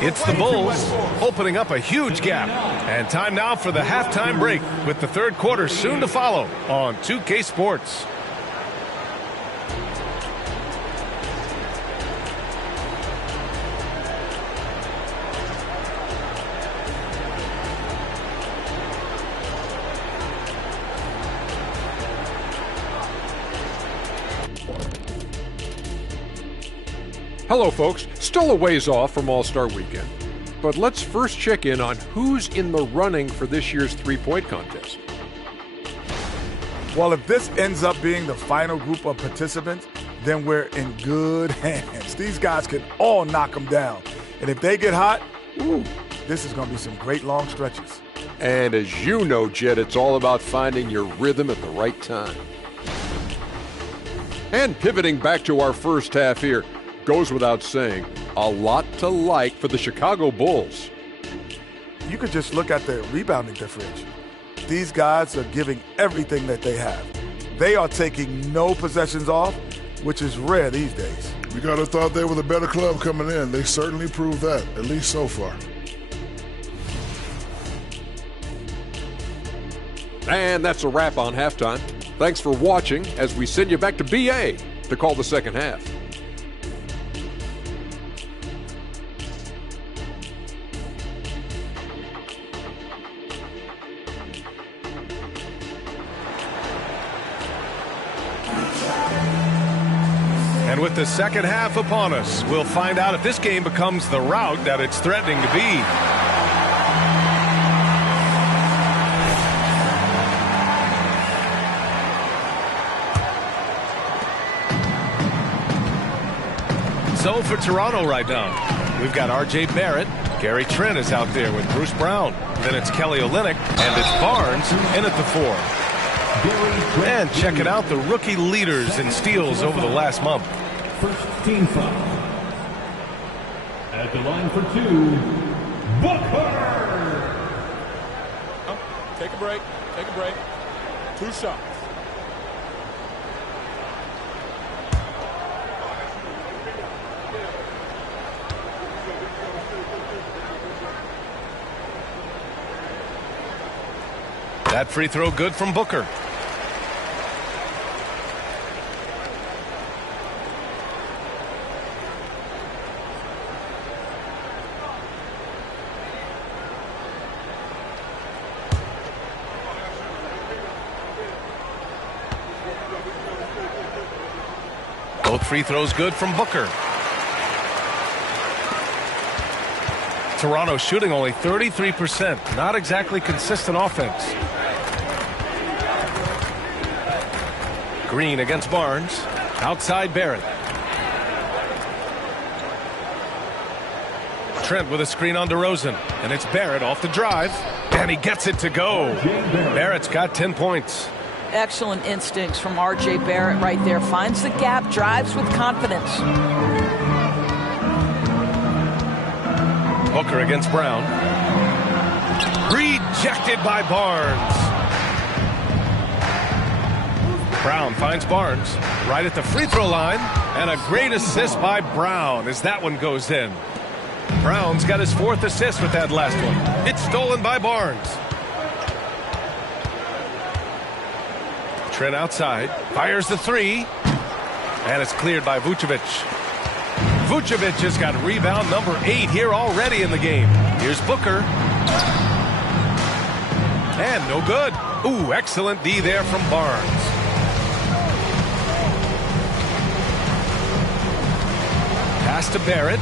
It's the Bulls opening up a huge gap. And time now for the halftime break with the third quarter soon to follow on 2K Sports. Hello, folks. Still a ways off from All-Star Weekend. But let's first check in on who's in the running for this year's three-point contest. Well, if this ends up being the final group of participants, then we're in good hands. These guys can all knock them down. And if they get hot, this is going to be some great long stretches. And as you know, Jed, it's all about finding your rhythm at the right time. And pivoting back to our first half here, goes without saying, a lot to like for the Chicago Bulls. You could just look at the rebounding differential. These guys are giving everything that they have. They are taking no possessions off, which is rare these days. We gotta have thought they were the better club coming in. They certainly proved that, at least so far. And that's a wrap on halftime. Thanks for watching as we send you back to BA to call the second half. And with the second half upon us, we'll find out if this game becomes the rout that it's threatening to be. So for Toronto right now, we've got R.J. Barrett. Gary Trent is out there with Bruce Brown. Then it's Kelly Olynyk, and it's Barnes in at the 4. And checking out the rookie leaders in steals over the last month. First team foul. At the line for 2, Booker. Take a break. Take a break. 2 shots. That free throw good from Booker. Both free throws good from Booker. Toronto shooting only 33%. Not exactly consistent offense. Green against Barnes. Outside Barrett. Trent with a screen on DeRozan. And it's Barrett off the drive. And he gets it to go. Barrett's got 10 points. Excellent instincts from R.J. Barrett right there. Finds the gap, drives with confidence. Booker against Brown. Rejected by Barnes. Brown finds Barnes right at the free throw line. And a great assist by Brown as that one goes in. Brown's got his 4th assist with that last one. It's stolen by Barnes. Trent outside, fires the 3, and it's cleared by Vucevic. Vucevic has got rebound number 8 here already in the game. Here's Booker. And no good. Ooh, excellent D there from Barnes. Pass to Barrett.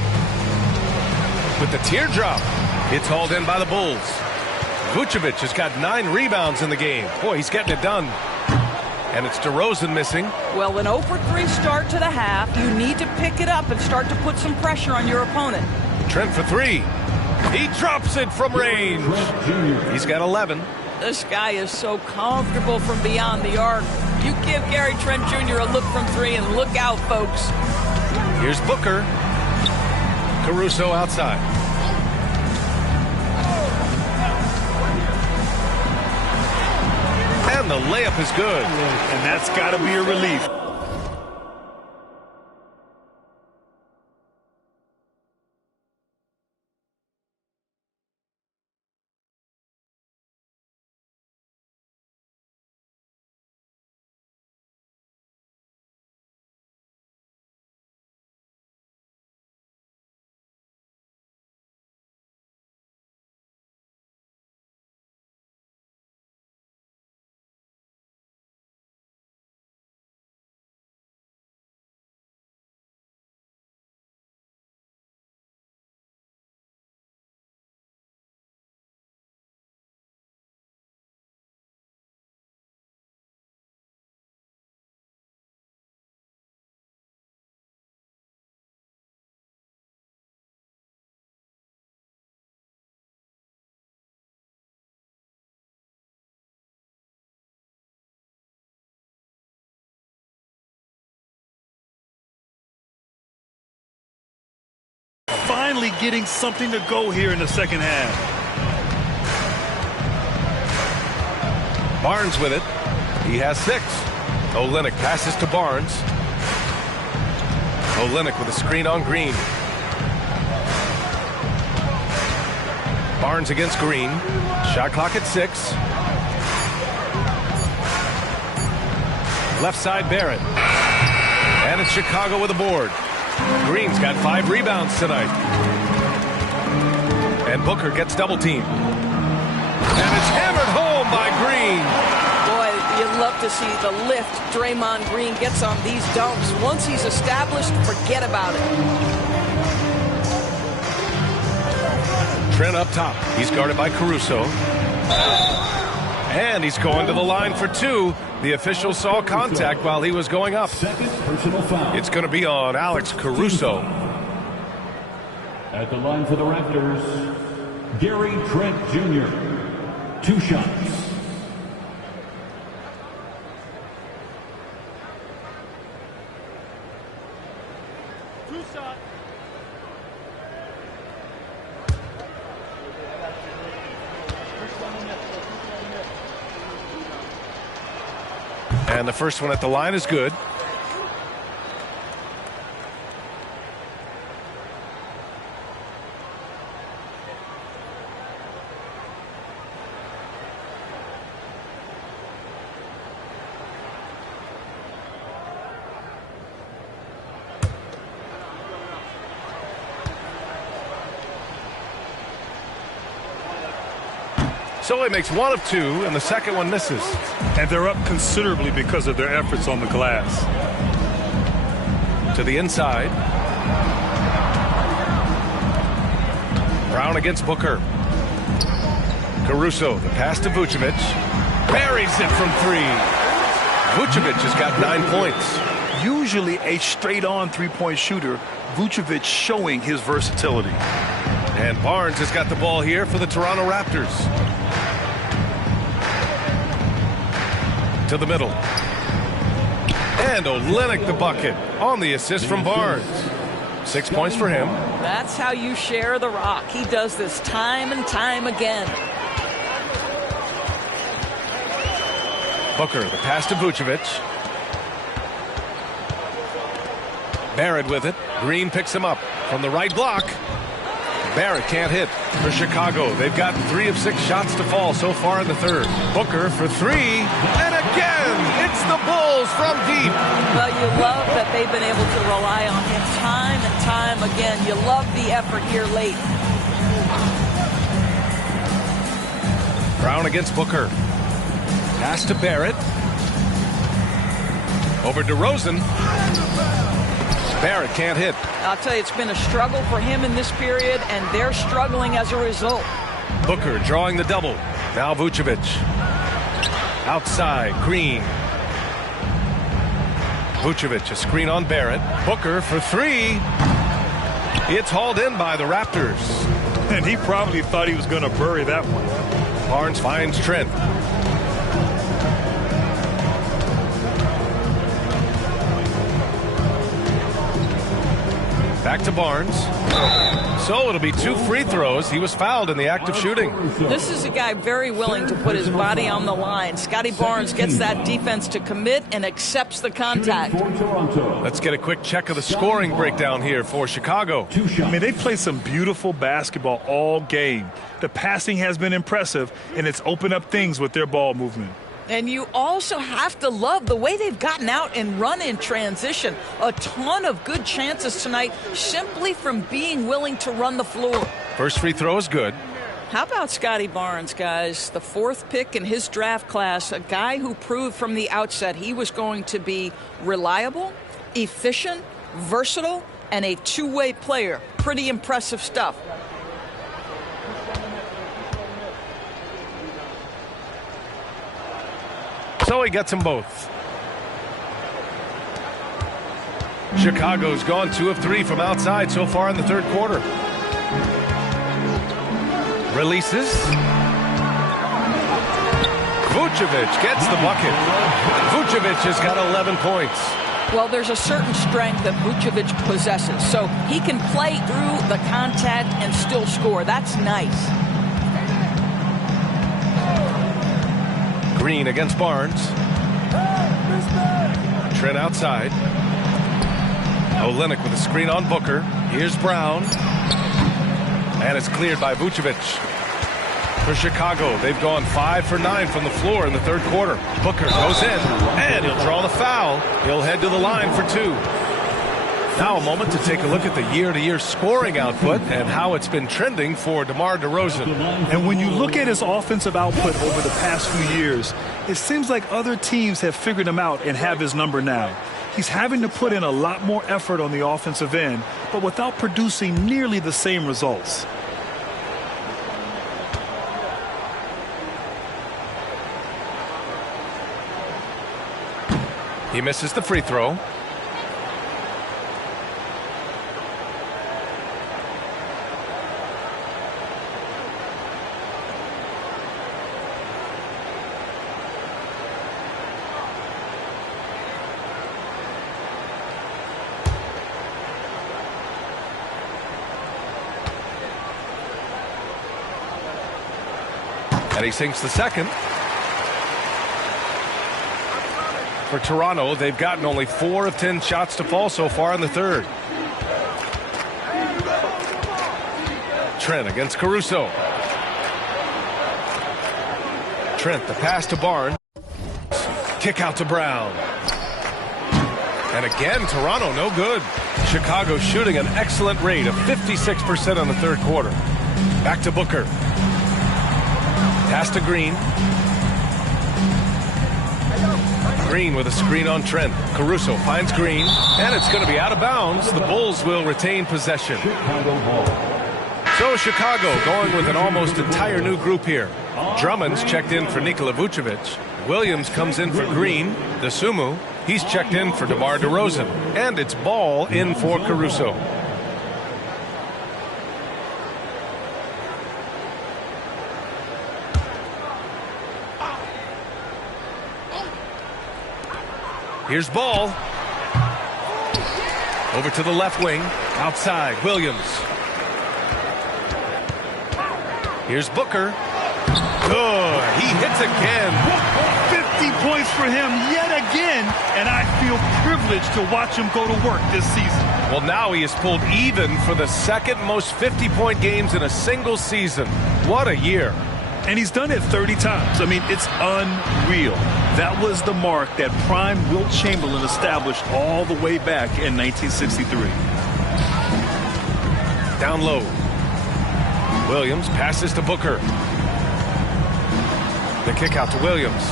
With the teardrop. It's hauled in by the Bulls. Vucevic has got 9 rebounds in the game. Boy, he's getting it done. And it's DeRozan missing. Well, an 0-for-3 start to the half. You need to pick it up and start to put some pressure on your opponent. Trent for 3. He drops it from range. He's got 11. This guy is so comfortable from beyond the arc. You give Gary Trent Jr. a look from 3 and look out, folks. Here's Booker. Caruso outside. And the layup is good. And that's got to be a relief. finally getting something to go here in the second half. Barnes with it. He has 6. Olynyk passes to Barnes. Olynyk with a screen on Green. Barnes against Green. Shot clock at 6. Left side Barrett. And it's Chicago with a board. Green's got 5 rebounds tonight. And Booker gets double teamed. And it's hammered home by Green. Boy, you'd love to see the lift Draymond Green gets on these dunks. Once he's established, forget about it. Trent up top. He's guarded by Caruso. And he's going to the line for 2. The official saw contact while he was going up. Second personal foul. It's going to be on Alex Caruso. At the line for the Raptors, Gary Trent Jr. 2 shots. And the first one at the line is good. So he makes 1 of 2, and the second one misses. And they're up considerably because of their efforts on the glass. To the inside. Brown against Booker. Caruso, the pass to Vucevic. Buries it from 3. Vucevic has got 9 points. Usually a straight-on three-point shooter, Vucevic showing his versatility. And Barnes has got the ball here for the Toronto Raptors. To the middle. And Olynyk the bucket on the assist from Barnes. 6 points for him. That's how you share the rock. He does this time and time again. Booker, the pass to Vucevic. Barrett with it. Green picks him up from the right block. Barrett can't hit for Chicago. They've got 3 of 6 shots to fall so far in the third. Booker for 3. And again, it's the Bulls from deep. Well, you love that they've been able to rely on him time and time again. You love the effort here late. Brown against Booker. Pass to Barrett. Over to Rosen. Barrett can't hit. I'll tell you, it's been a struggle for him in this period, and they're struggling as a result. Booker drawing the double. Now Vucevic. Outside, Green. Vucevic, a screen on Barrett. Booker for 3. It's hauled in by the Raptors. And he probably thought he was going to bury that one. Barnes finds Trent. Back to Barnes. So it'll be 2 free throws. He was fouled in the act of shooting. This is a guy very willing to put his body on the line. Scotty Barnes gets that defense to commit and accepts the contact. Let's get a quick check of the scoring breakdown here for Chicago. I mean, they play some beautiful basketball all game. The passing has been impressive, and it's opened up things with their ball movement. And you also have to love the way they've gotten out and run in transition. A ton of good chances tonight simply from being willing to run the floor. First free throw is good. How about Scotty Barnes, guys? The 4th pick in his draft class, a guy who proved from the outset he was going to be reliable, efficient, versatile, and a two-way player. Pretty impressive stuff. So he gets them both. Chicago's gone 2 of 3 from outside so far in the third quarter. Releases. Vucevic gets the bucket. Vucevic has got 11 points. Well, there's a certain strength that Vucevic possesses, so he can play through the contact and still score. That's nice. Green against Barnes. Trent outside. Olynyk with a screen on Booker. Here's Brown. And it's cleared by Vucevic. For Chicago, they've gone 5 for 9 from the floor in the third quarter. Booker goes in, and he'll draw the foul. He'll head to the line for 2. Now a moment to take a look at the year-to-year scoring output and how it's been trending for DeMar DeRozan. And when you look at his offensive output over the past few years, it seems like other teams have figured him out and have his number now. He's having to put in a lot more effort on the offensive end, but without producing nearly the same results. He misses the free throw. And he sinks the second. For Toronto, they've gotten only 4 of 10 shots to fall so far in the third. Trent against Caruso. Trent, the pass to Barnes. Kick out to Brown. And again, Toronto no good. Chicago shooting an excellent rate of 56% in the third quarter. Back to Booker. Pass to Green. Green with a screen on Trent. Caruso finds Green, and it's going to be out of bounds. The Bulls will retain possession. So Chicago going with an almost entire new group here. Drummond's checked in for Nikola Vucevic. Williams comes in for Green. Dosunmu, he's checked in for DeMar DeRozan. And it's Ball in for Caruso. Here's Ball. Over to the left wing. Outside, Williams. Here's Booker. Good. He hits again. 50 points for him yet again, and I feel privileged to watch him go to work this season. Well, now he has pulled even for the second most 50-point games in a single season. What a year. And he's done it 30 times. I mean, it's unreal. That was the mark that prime Wilt Chamberlain established all the way back in 1963. Down low. Williams passes to Booker. The kick out to Williams.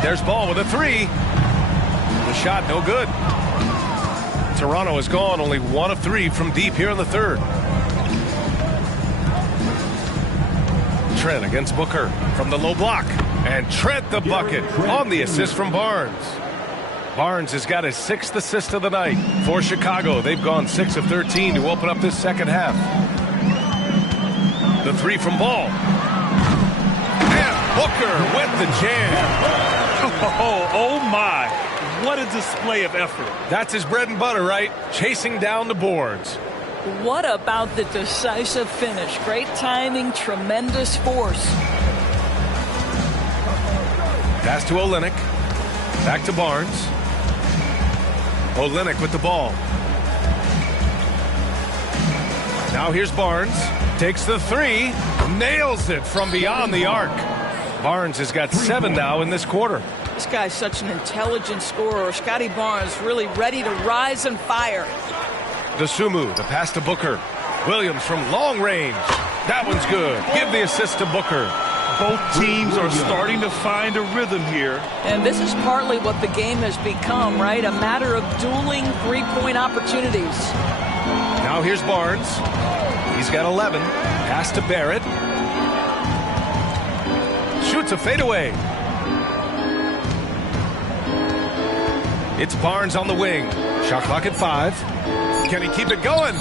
There's Ball with a 3. The shot no good. Toronto has gone only 1 of 3 from deep here in the third. Trent against Booker from the low block. And Trent the bucket on the assist from Barnes. Barnes has got his 6th assist of the night. For Chicago, they've gone 6 of 13 to open up this second half. The 3 from Ball. And Booker with the jam. Oh my. What a display of effort. That's his bread and butter, right? Chasing down the boards. What about the decisive finish? Great timing, tremendous force. Pass to Olynyk. Back to Barnes. Olynyk with the ball. Now here's Barnes. Takes the 3. Nails it from beyond the arc. Barnes has got 7 now in this quarter. This guy's such an intelligent scorer. Scotty Barnes really ready to rise and fire. Dosunmu, the pass to Booker. Williams from long range. That one's good. Give the assist to Booker. Both teams are starting to find a rhythm here. And this is partly what the game has become, right? A matter of dueling three-point opportunities. Now here's Barnes. He's got 11. Pass to Barrett. Shoots a fadeaway. It's Barnes on the wing. Shot clock at 5. Can he keep it going?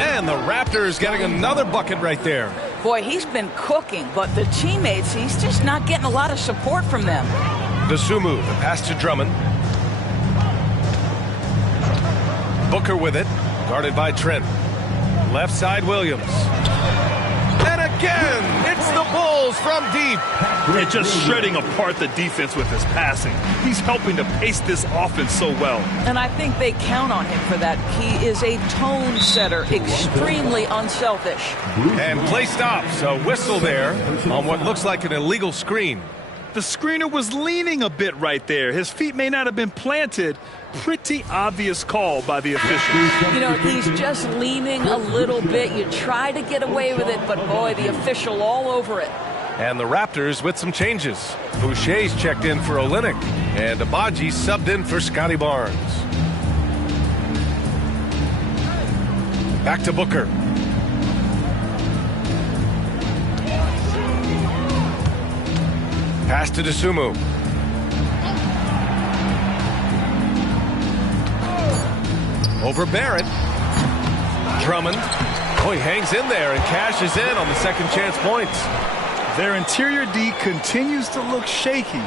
And the Raptors getting another bucket right there. Boy, he's been cooking, but the teammates, he's just not getting a lot of support from them. Dosunmu, the pass to Drummond. Booker with it, guarded by Trent. Left side, Williams. And again, it's the Bulls from deep. And just shredding apart the defense with his passing. He's helping to pace this offense so well. And I think they count on him for that. He is a tone setter, extremely unselfish. And play stops. A whistle there on what looks like an illegal screen. The screener was leaning a bit right there. His feet may not have been planted. Pretty obvious call by the official. You know, he's just leaning a little bit. You try to get away with it, but boy, the official all over it. And the Raptors with some changes. Boucher's checked in for Olynyk, and Abaji subbed in for Scotty Barnes. Back to Booker. Pass to Dosunmu. Over Barrett. Drummond. Oh, he hangs in there and cashes in on the second chance points. Their interior D continues to look shaky.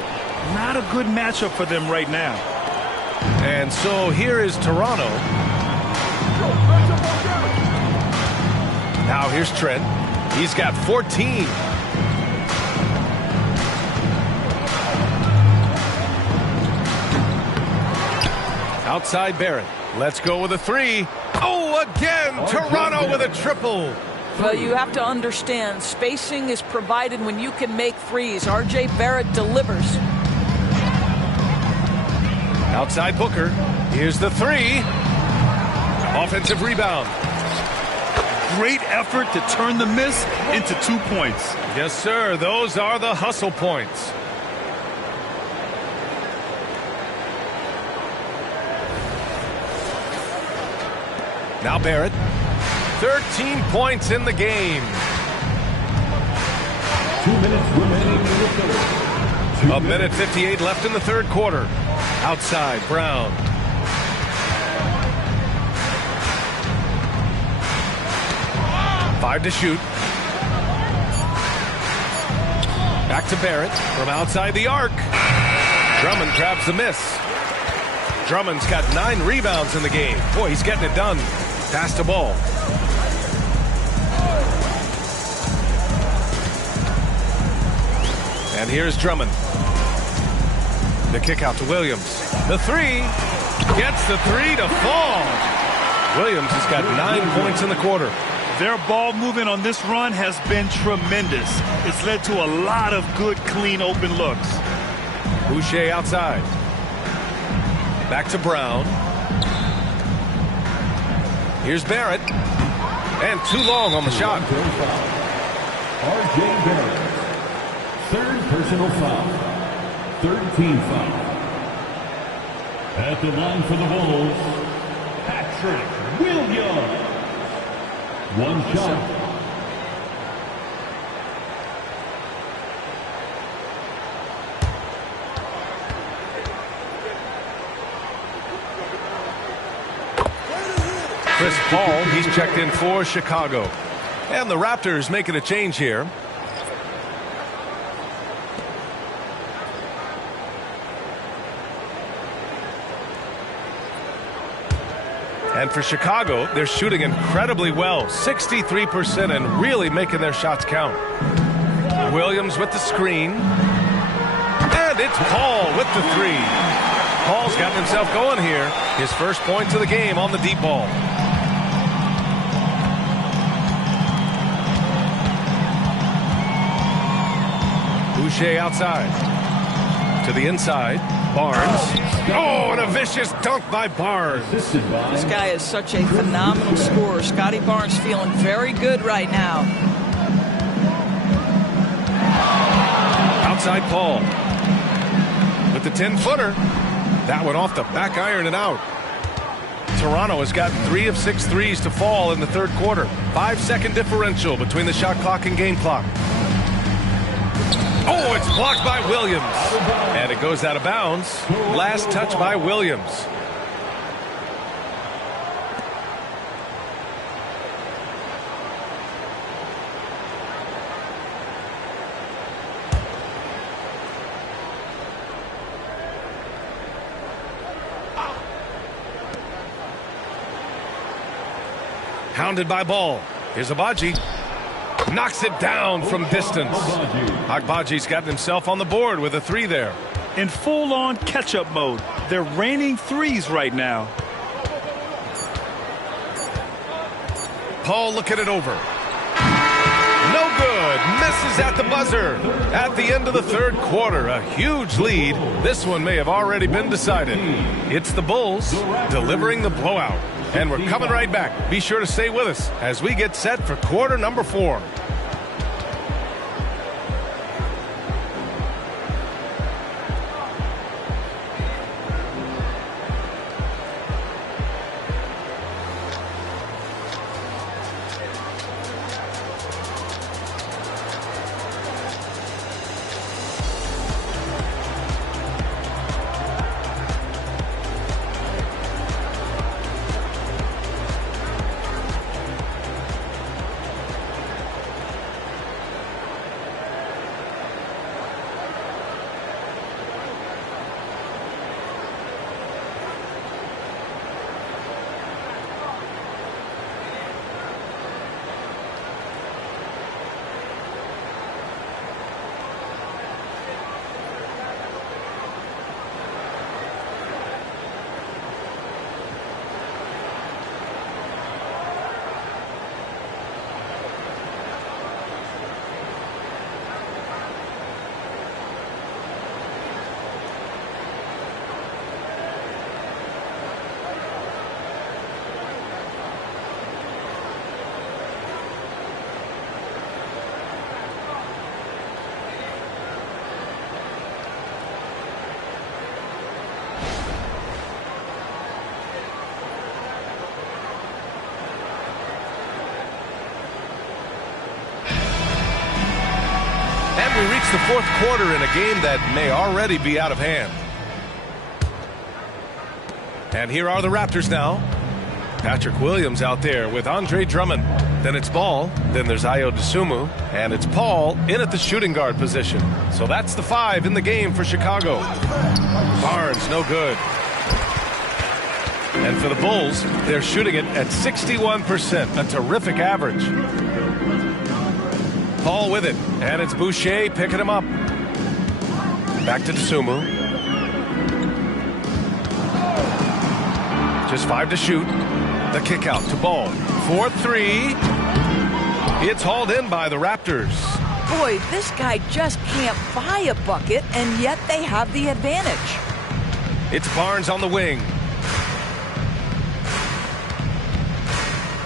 Not a good matchup for them right now. And so here is Toronto. Now here's Trent. He's got 14. Outside Barrett. Let's go with a three. Oh, again, Toronto with a triple. Well, you have to understand, spacing is provided when you can make threes. R.J. Barrett delivers. Outside Booker. Here's the three. Offensive rebound. Great effort to turn the miss into 2 points. Yes, sir. Those are the hustle points. Now Barrett. 13 points in the game. 2 minutes remaining in the third. A minute 58 left in the third quarter. Outside, Brown. Five to shoot. Back to Barrett from outside the arc. Drummond grabs the miss. Drummond's got 9 rebounds in the game. Boy, he's getting it done. Pass to ball. And here's Drummond. The kick out to Williams. The three. Gets the three to fall. Williams has got 9 points in the quarter. Their ball movement on this run has been tremendous. It's led to a lot of good, clean, open looks. Boucher outside. Back to Brown. Here's Barrett. And too long on the shot. R.J. Barrett. Third personal foul. Third team foul. At the line for the Bulls, Patrick Williams. One shot. Chris Paul, he's checked in for Chicago. And the Raptors making a change here. And for Chicago, they're shooting incredibly well, 63%, and really making their shots count. Williams with the screen. And it's Paul with the three. Paul's gotten himself going here. His first points of the game on the deep ball. Boucher outside. To the inside. Barnes. Oh, and a vicious dunk by Barnes. This guy is such a phenomenal scorer. Scotty Barnes feeling very good right now. Outside Paul. With the 10-footer. That one off the back iron and out. Toronto has got 3 of 6 threes to fall in the third quarter. 5-second differential between the shot clock and game clock. Oh, it's blocked by Williams. And it goes out of bounds. Last touch by Williams. Hounded by Ball. Here's Agbaji. Knocks it down from distance. Agbaji's gotten himself on the board with a 3 there. In full-on catch-up mode. They're raining threes right now. Paul looking it over. No good. Misses at the buzzer. At the end of the third quarter, a huge lead. This one may have already been decided. It's the Bulls delivering the blowout. And we're coming right back. Be sure to stay with us as we get set for quarter number 4. We reach the fourth quarter in a game that may already be out of hand. And here are the Raptors now. Patrick Williams out there with Andre Drummond. Then it's Ball. Then there's Ayo Dosunmu. And it's Paul in at the shooting guard position. So that's the 5 in the game for Chicago. Barnes, no good. And for the Bulls, they're shooting it at 61%, a terrific average. Paul with it, and it's Boucher picking him up. Back to Dosunmu. Just 5 to shoot. The kick out to Ball. 4-3. It's hauled in by the Raptors. Boy, this guy just can't buy a bucket, and yet they have the advantage. It's Barnes on the wing.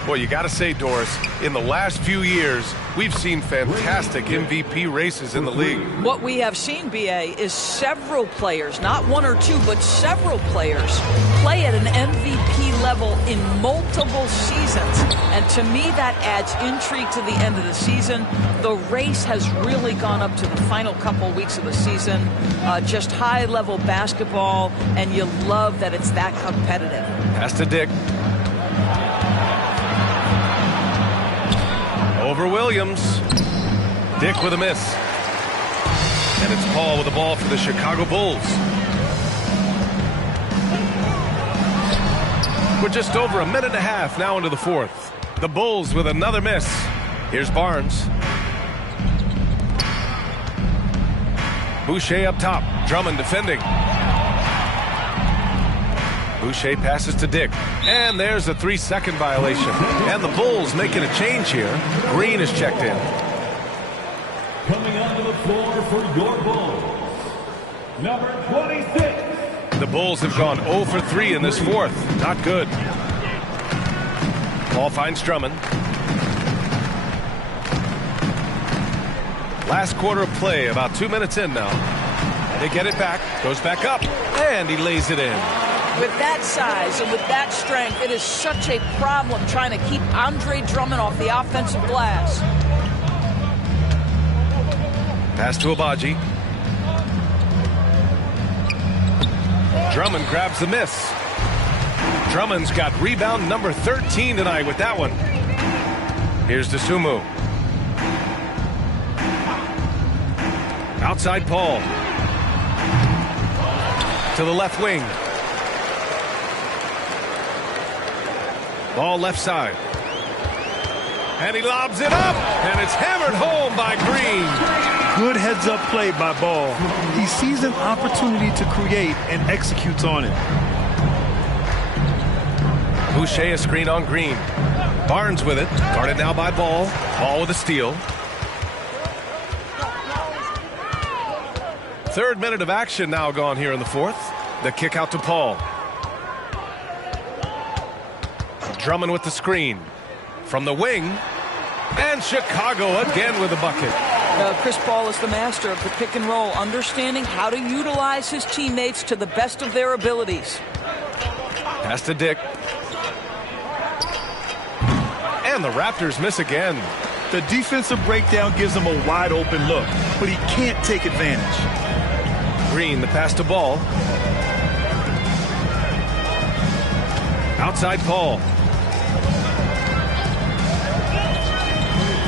Boy, you got to say, Doris, in the last few years, we've seen fantastic MVP races in the league. What we have seen, B.A., is several players, not 1 or 2, but several players, play at an MVP level in multiple seasons. And to me, that adds intrigue to the end of the season. The race has really gone up to the final couple weeks of the season. Just high-level basketball, and you love that it's that competitive. Pass to Dick. Over Williams. Dick with a miss. And it's Paul with the ball for the Chicago Bulls. We're just over a minute and a half now into the fourth. The Bulls with another miss. Here's Barnes. Boucher up top. Drummond defending. Boucher passes to Dick. And there's a 3-second violation. And the Bulls making a change here. Green is checked in. Coming onto the floor for your Bulls, number 26. The Bulls have gone 0 for 3 in this fourth. Not good. Ball finds Drummond. Last quarter of play, about 2 minutes in now. They get it back, goes back up, and he lays it in. With that size and with that strength, it is such a problem trying to keep Andre Drummond off the offensive glass. Pass to Agbaji. Drummond grabs the miss. Drummond's got rebound number 13 tonight with that one. Here's Dosunmu. Outside Paul. To the left wing. Ball left side. And he lobs it up, and it's hammered home by Green. Good heads-up play by Ball. He sees an opportunity to create and executes on it. Boucher a screen on Green. Barnes with it, guarded now by Ball. Ball with a steal. Third minute of action now gone here in the fourth. The kick out to Paul. Drummond with the screen. From the wing. And Chicago again with a bucket. Chris Paul is the master of the pick and roll, understanding how to utilize his teammates to the best of their abilities. Pass to Dick. And the Raptors miss again. The defensive breakdown gives him a wide open look, but he can't take advantage. Green, the pass to Ball. Outside Paul.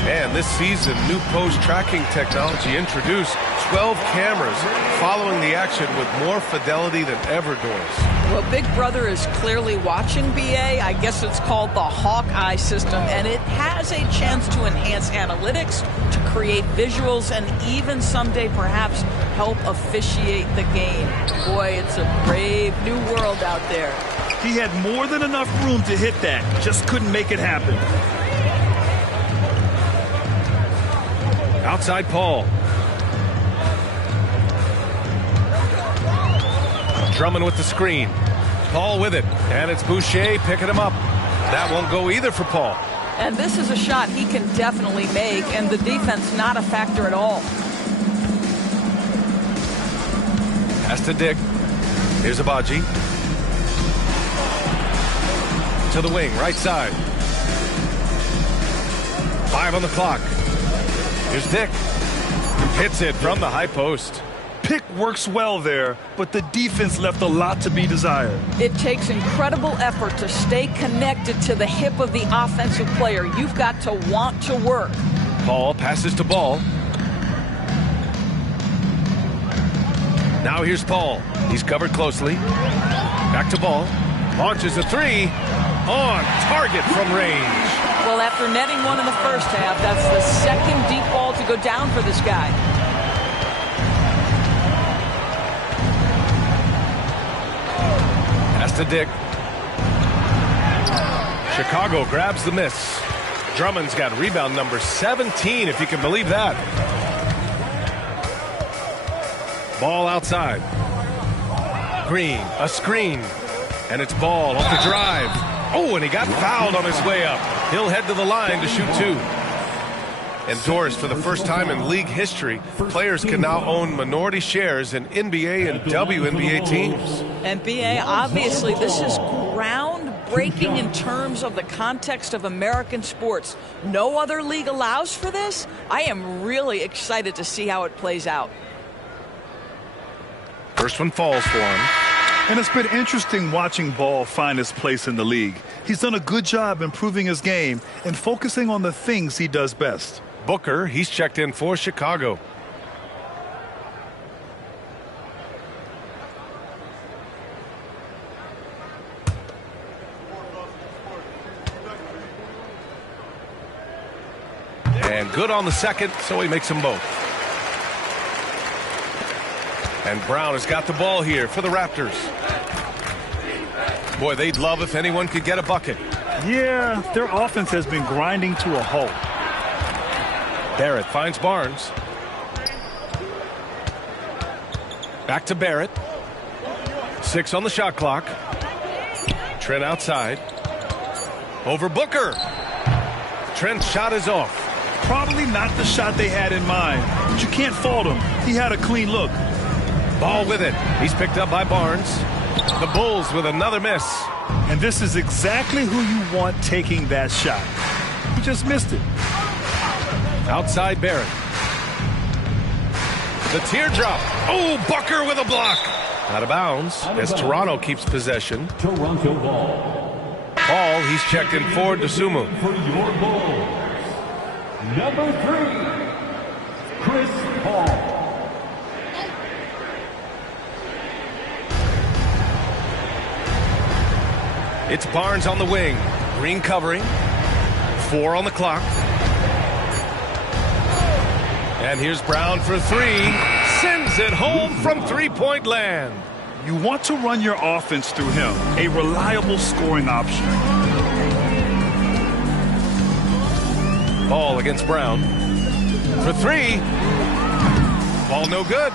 And this season, new post tracking technology introduced. 12 cameras following the action with more fidelity than ever, Doris. Well, Big Brother is clearly watching, BA. I guess it's called the Hawkeye system, and it has a chance to enhance analytics, to create visuals, and even someday perhaps help officiate the game. Boy, it's a brave new world out there. He had more than enough room to hit that, just couldn't make it happen. Outside Paul. Drummond with the screen. Paul with it. And it's Boucher picking him up. That won't go either for Paul. And this is a shot he can definitely make, and the defense not a factor at all. Pass to Dick. Here's Abaji. To the wing, right side. 5 on the clock. Here's Dick. Hits it from the high post. Pick works well there, but the defense left a lot to be desired. It takes incredible effort to stay connected to the hip of the offensive player. You've got to want to work. Paul passes to Ball. Now here's Paul. He's covered closely. Back to Ball. Launches a three. On target from range. Well, after netting one in the first half, that's the second deep ball to go down for this guy. Pass to Dick. Chicago grabs the miss. Drummond's got rebound number 17, if you can believe that. Ball outside. Green, a screen. And it's Ball off the drive. Oh, and he got fouled on his way up. He'll head to the line to shoot two. And Doris, for the first time in league history, players can now own minority shares in NBA and WNBA teams. And BA, obviously, this is groundbreaking in terms of the context of American sports. No other league allows for this. I am really excited to see how it plays out. First one falls for him. And it's been interesting watching Ball find his place in the league. He's done a good job improving his game and focusing on the things he does best. Booker, he's checked in for Chicago. And good on the second, so he makes them both. And Brown has got the ball here for the Raptors. Boy, they'd love if anyone could get a bucket. Yeah, their offense has been grinding to a halt. Barrett finds Barnes. Back to Barrett. 6 on the shot clock. Trent outside. Over Booker. Trent's shot is off. Probably not the shot they had in mind, but you can't fault him. He had a clean look. Ball with it. He's picked up by Barnes. The Bulls with another miss. And this is exactly who you want taking that shot. He just missed it. Outside Barrett. The teardrop. Oh, Booker with a block. Out of bounds as Toronto keeps possession. Toronto ball. Paul, he's checked in for Dosunmu. For your Bulls, number 3, Chris Paul. It's Barnes on the wing. Green covering. 4 on the clock. And here's Brown for three. Sends it home from three-point land. You want to run your offense through him, a reliable scoring option. Ball against Brown. For three. Ball no good.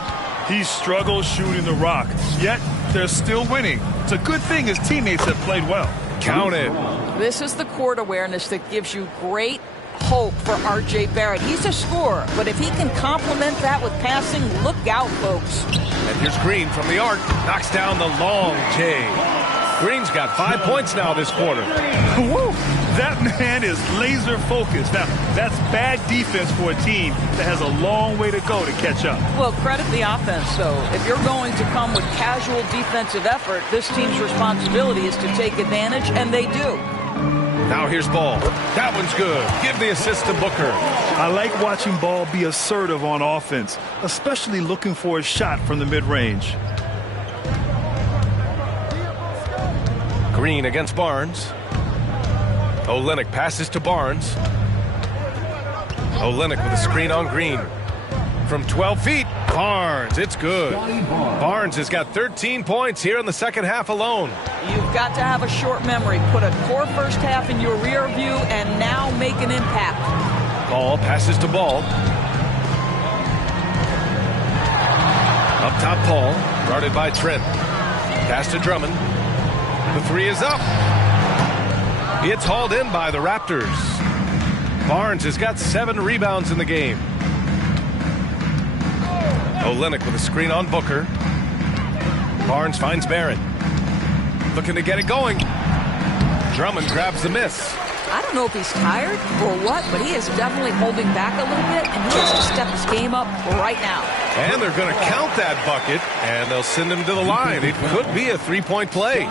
He struggles shooting the rock, yet they're still winning. It's a good thing his teammates have played well. Counted. This is the court awareness that gives you great hope for R.J. Barrett. He's a scorer, but if he can complement that with passing, look out, folks. And here's Green from the arc. Knocks down the long J. Green's got 5 points now this quarter. Woo! That man is laser focused. Now, that's bad defense for a team that has a long way to go to catch up. Well, credit the offense, though. If you're going to come with casual defensive effort, this team's responsibility is to take advantage, and they do. Now here's Ball. That one's good. Give the assist to Booker. I like watching Ball be assertive on offense, especially looking for a shot from the mid-range. Green against Barnes. Olynyk passes to Barnes. Olynyk with a screen on Green. From 12 feet, Barnes, it's good. Barnes has got 13 points here in the second half alone. You've got to have a short memory. Put a core first half in your rear view and now make an impact. Ball passes to Ball. Up top, Paul, guarded by Trent. Pass to Drummond. The three is up. It's hauled in by the Raptors. Barnes has got 7 rebounds in the game. Olynyk with a screen on Booker. Barnes finds Barrett. Looking to get it going. Drummond grabs the miss. I don't know if he's tired or what, but he is definitely holding back a little bit, and he has to step his game up right now. And they're going to count that bucket, and they'll send him to the line. It could be a three-point play.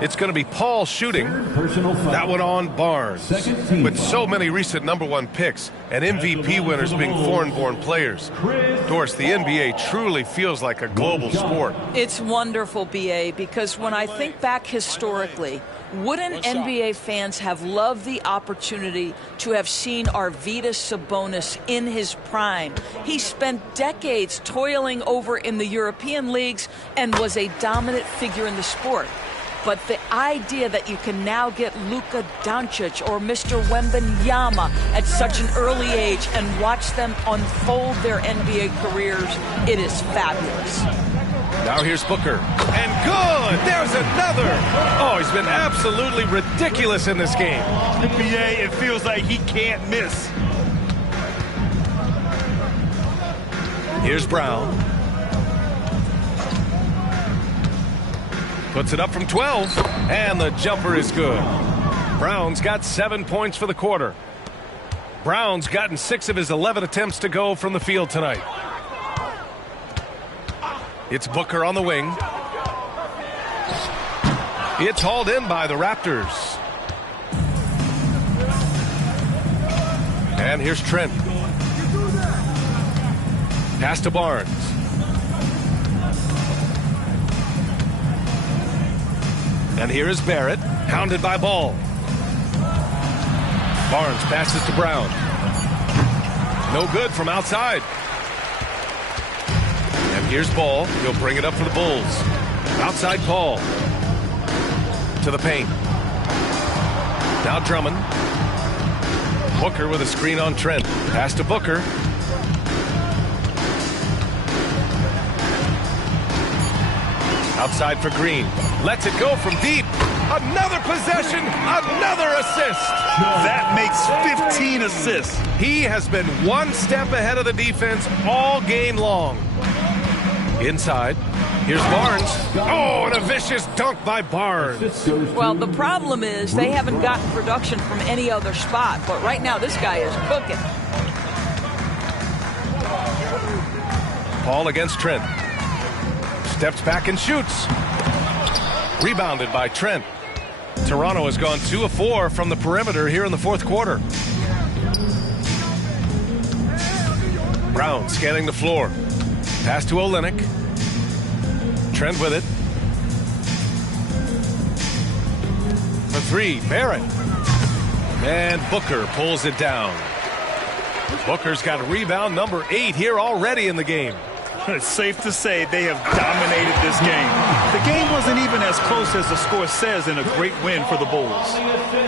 It's going to be Paul shooting. That one on Barnes. With so many recent #1 picks and MVP winners being foreign-born players, Doris, the NBA truly feels like a global sport. It's wonderful, BA, because when I think back historically, wouldn't NBA fans have loved the opportunity to have seen Arvydas Sabonis in his prime? He spent decades toiling over in the European leagues and was a dominant figure in the sport. But the idea that you can now get Luka Doncic or Mr. Wembanyama at such an early age and watch them unfold their NBA careers, it is fabulous. Now here's Booker. And good! There's another! Oh, he's been absolutely ridiculous in this game. NBA, it feels like he can't miss. Here's Brown. Puts it up from 12, and the jumper is good. Brown's got 7 points for the quarter. Brown's gotten 6 of his 11 attempts to go from the field tonight. It's Booker on the wing. It's hauled in by the Raptors. And here's Trent. Pass to Barnes. And here is Barrett, hounded by Ball. Barnes passes to Brown. No good from outside. And here's Ball. He'll bring it up for the Bulls. Outside Paul. To the paint. Now Drummond. Booker with a screen on Trent. Pass to Booker. Outside for Green. Lets it go from deep. Another possession, another assist. That makes 15 assists. He has been one step ahead of the defense all game long. Inside, here's Barnes. Oh, and a vicious dunk by Barnes. Well, the problem is they haven't gotten production from any other spot, but right now this guy is cooking. Paul against Trent. Steps back and shoots. Rebounded by Trent. Toronto has gone 2 of 4 from the perimeter here in the fourth quarter. Brown scanning the floor. Pass to Olynyk. Trent with it. For 3, Barrett. And Booker pulls it down. Booker's got rebound number 8 here already in the game. It's safe to say they have dominated this game. The game wasn't even as close as the score says in a great win for the Bulls.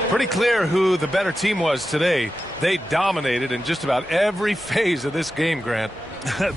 Pretty clear who the better team was today. They dominated in just about every phase of this game, Grant.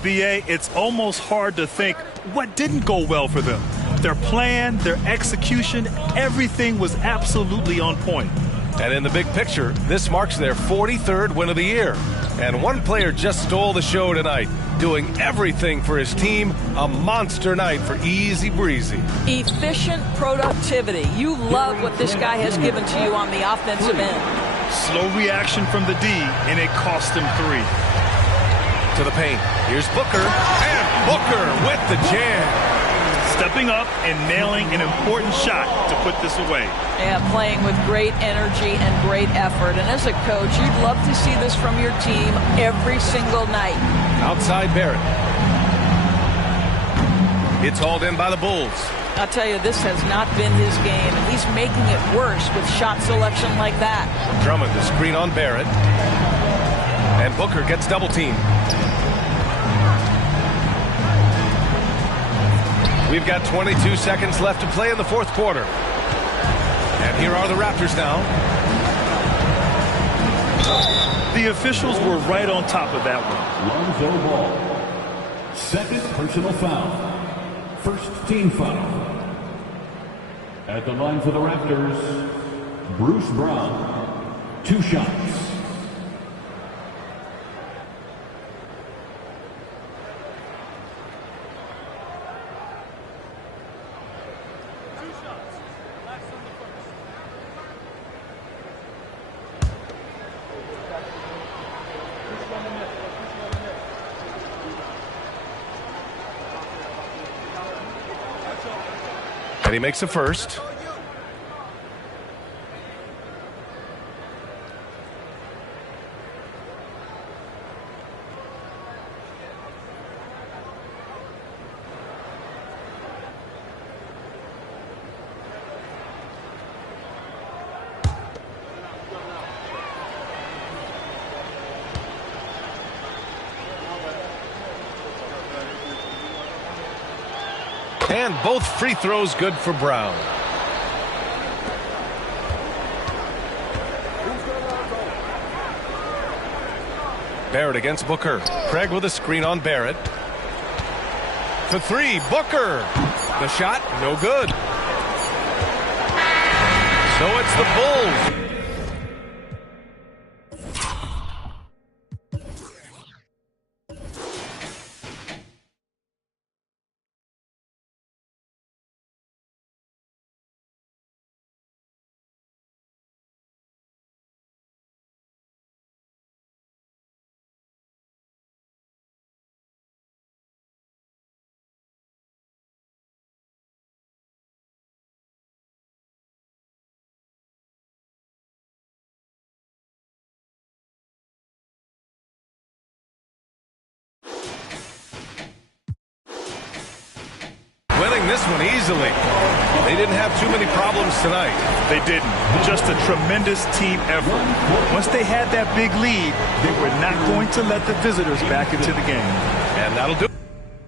B.A., it's almost hard to think what didn't go well for them. Their plan, their execution, everything was absolutely on point. And in the big picture, this marks their 43rd win of the year. And one player just stole the show tonight, doing everything for his team. A monster night for Easy Breezy. Efficient productivity. You love what this guy has given to you on the offensive end. Slow reaction from the D, and it cost him 3. To the paint. Here's Booker. And Booker with the jam. Stepping up and nailing an important shot to put this away. Yeah, playing with great energy and great effort. And as a coach, you'd love to see this from your team every single night. Outside Barrett. It's hauled in by the Bulls. I'll tell you, this has not been his game, and he's making it worse with shot selection like that. Drummond to screen on Barrett. And Booker gets double teamed. We've got 22 seconds left to play in the fourth quarter. And here are the Raptors now. The officials were right on top of that one. Lonzo Ball. Second personal foul. First team foul. At the line for the Raptors, Bruce Brown. 2 shots. And he makes a first. And both free throws good for Brown. Barrett against Booker. Craig with a screen on Barrett. For 3, Booker. The shot, no good. So it's the Bulls. Winning this one easily. They didn't have too many problems tonight. They didn't. Just a tremendous team effort. Once they had that big lead, they were not going to let the visitors back into the game. And that'll do it.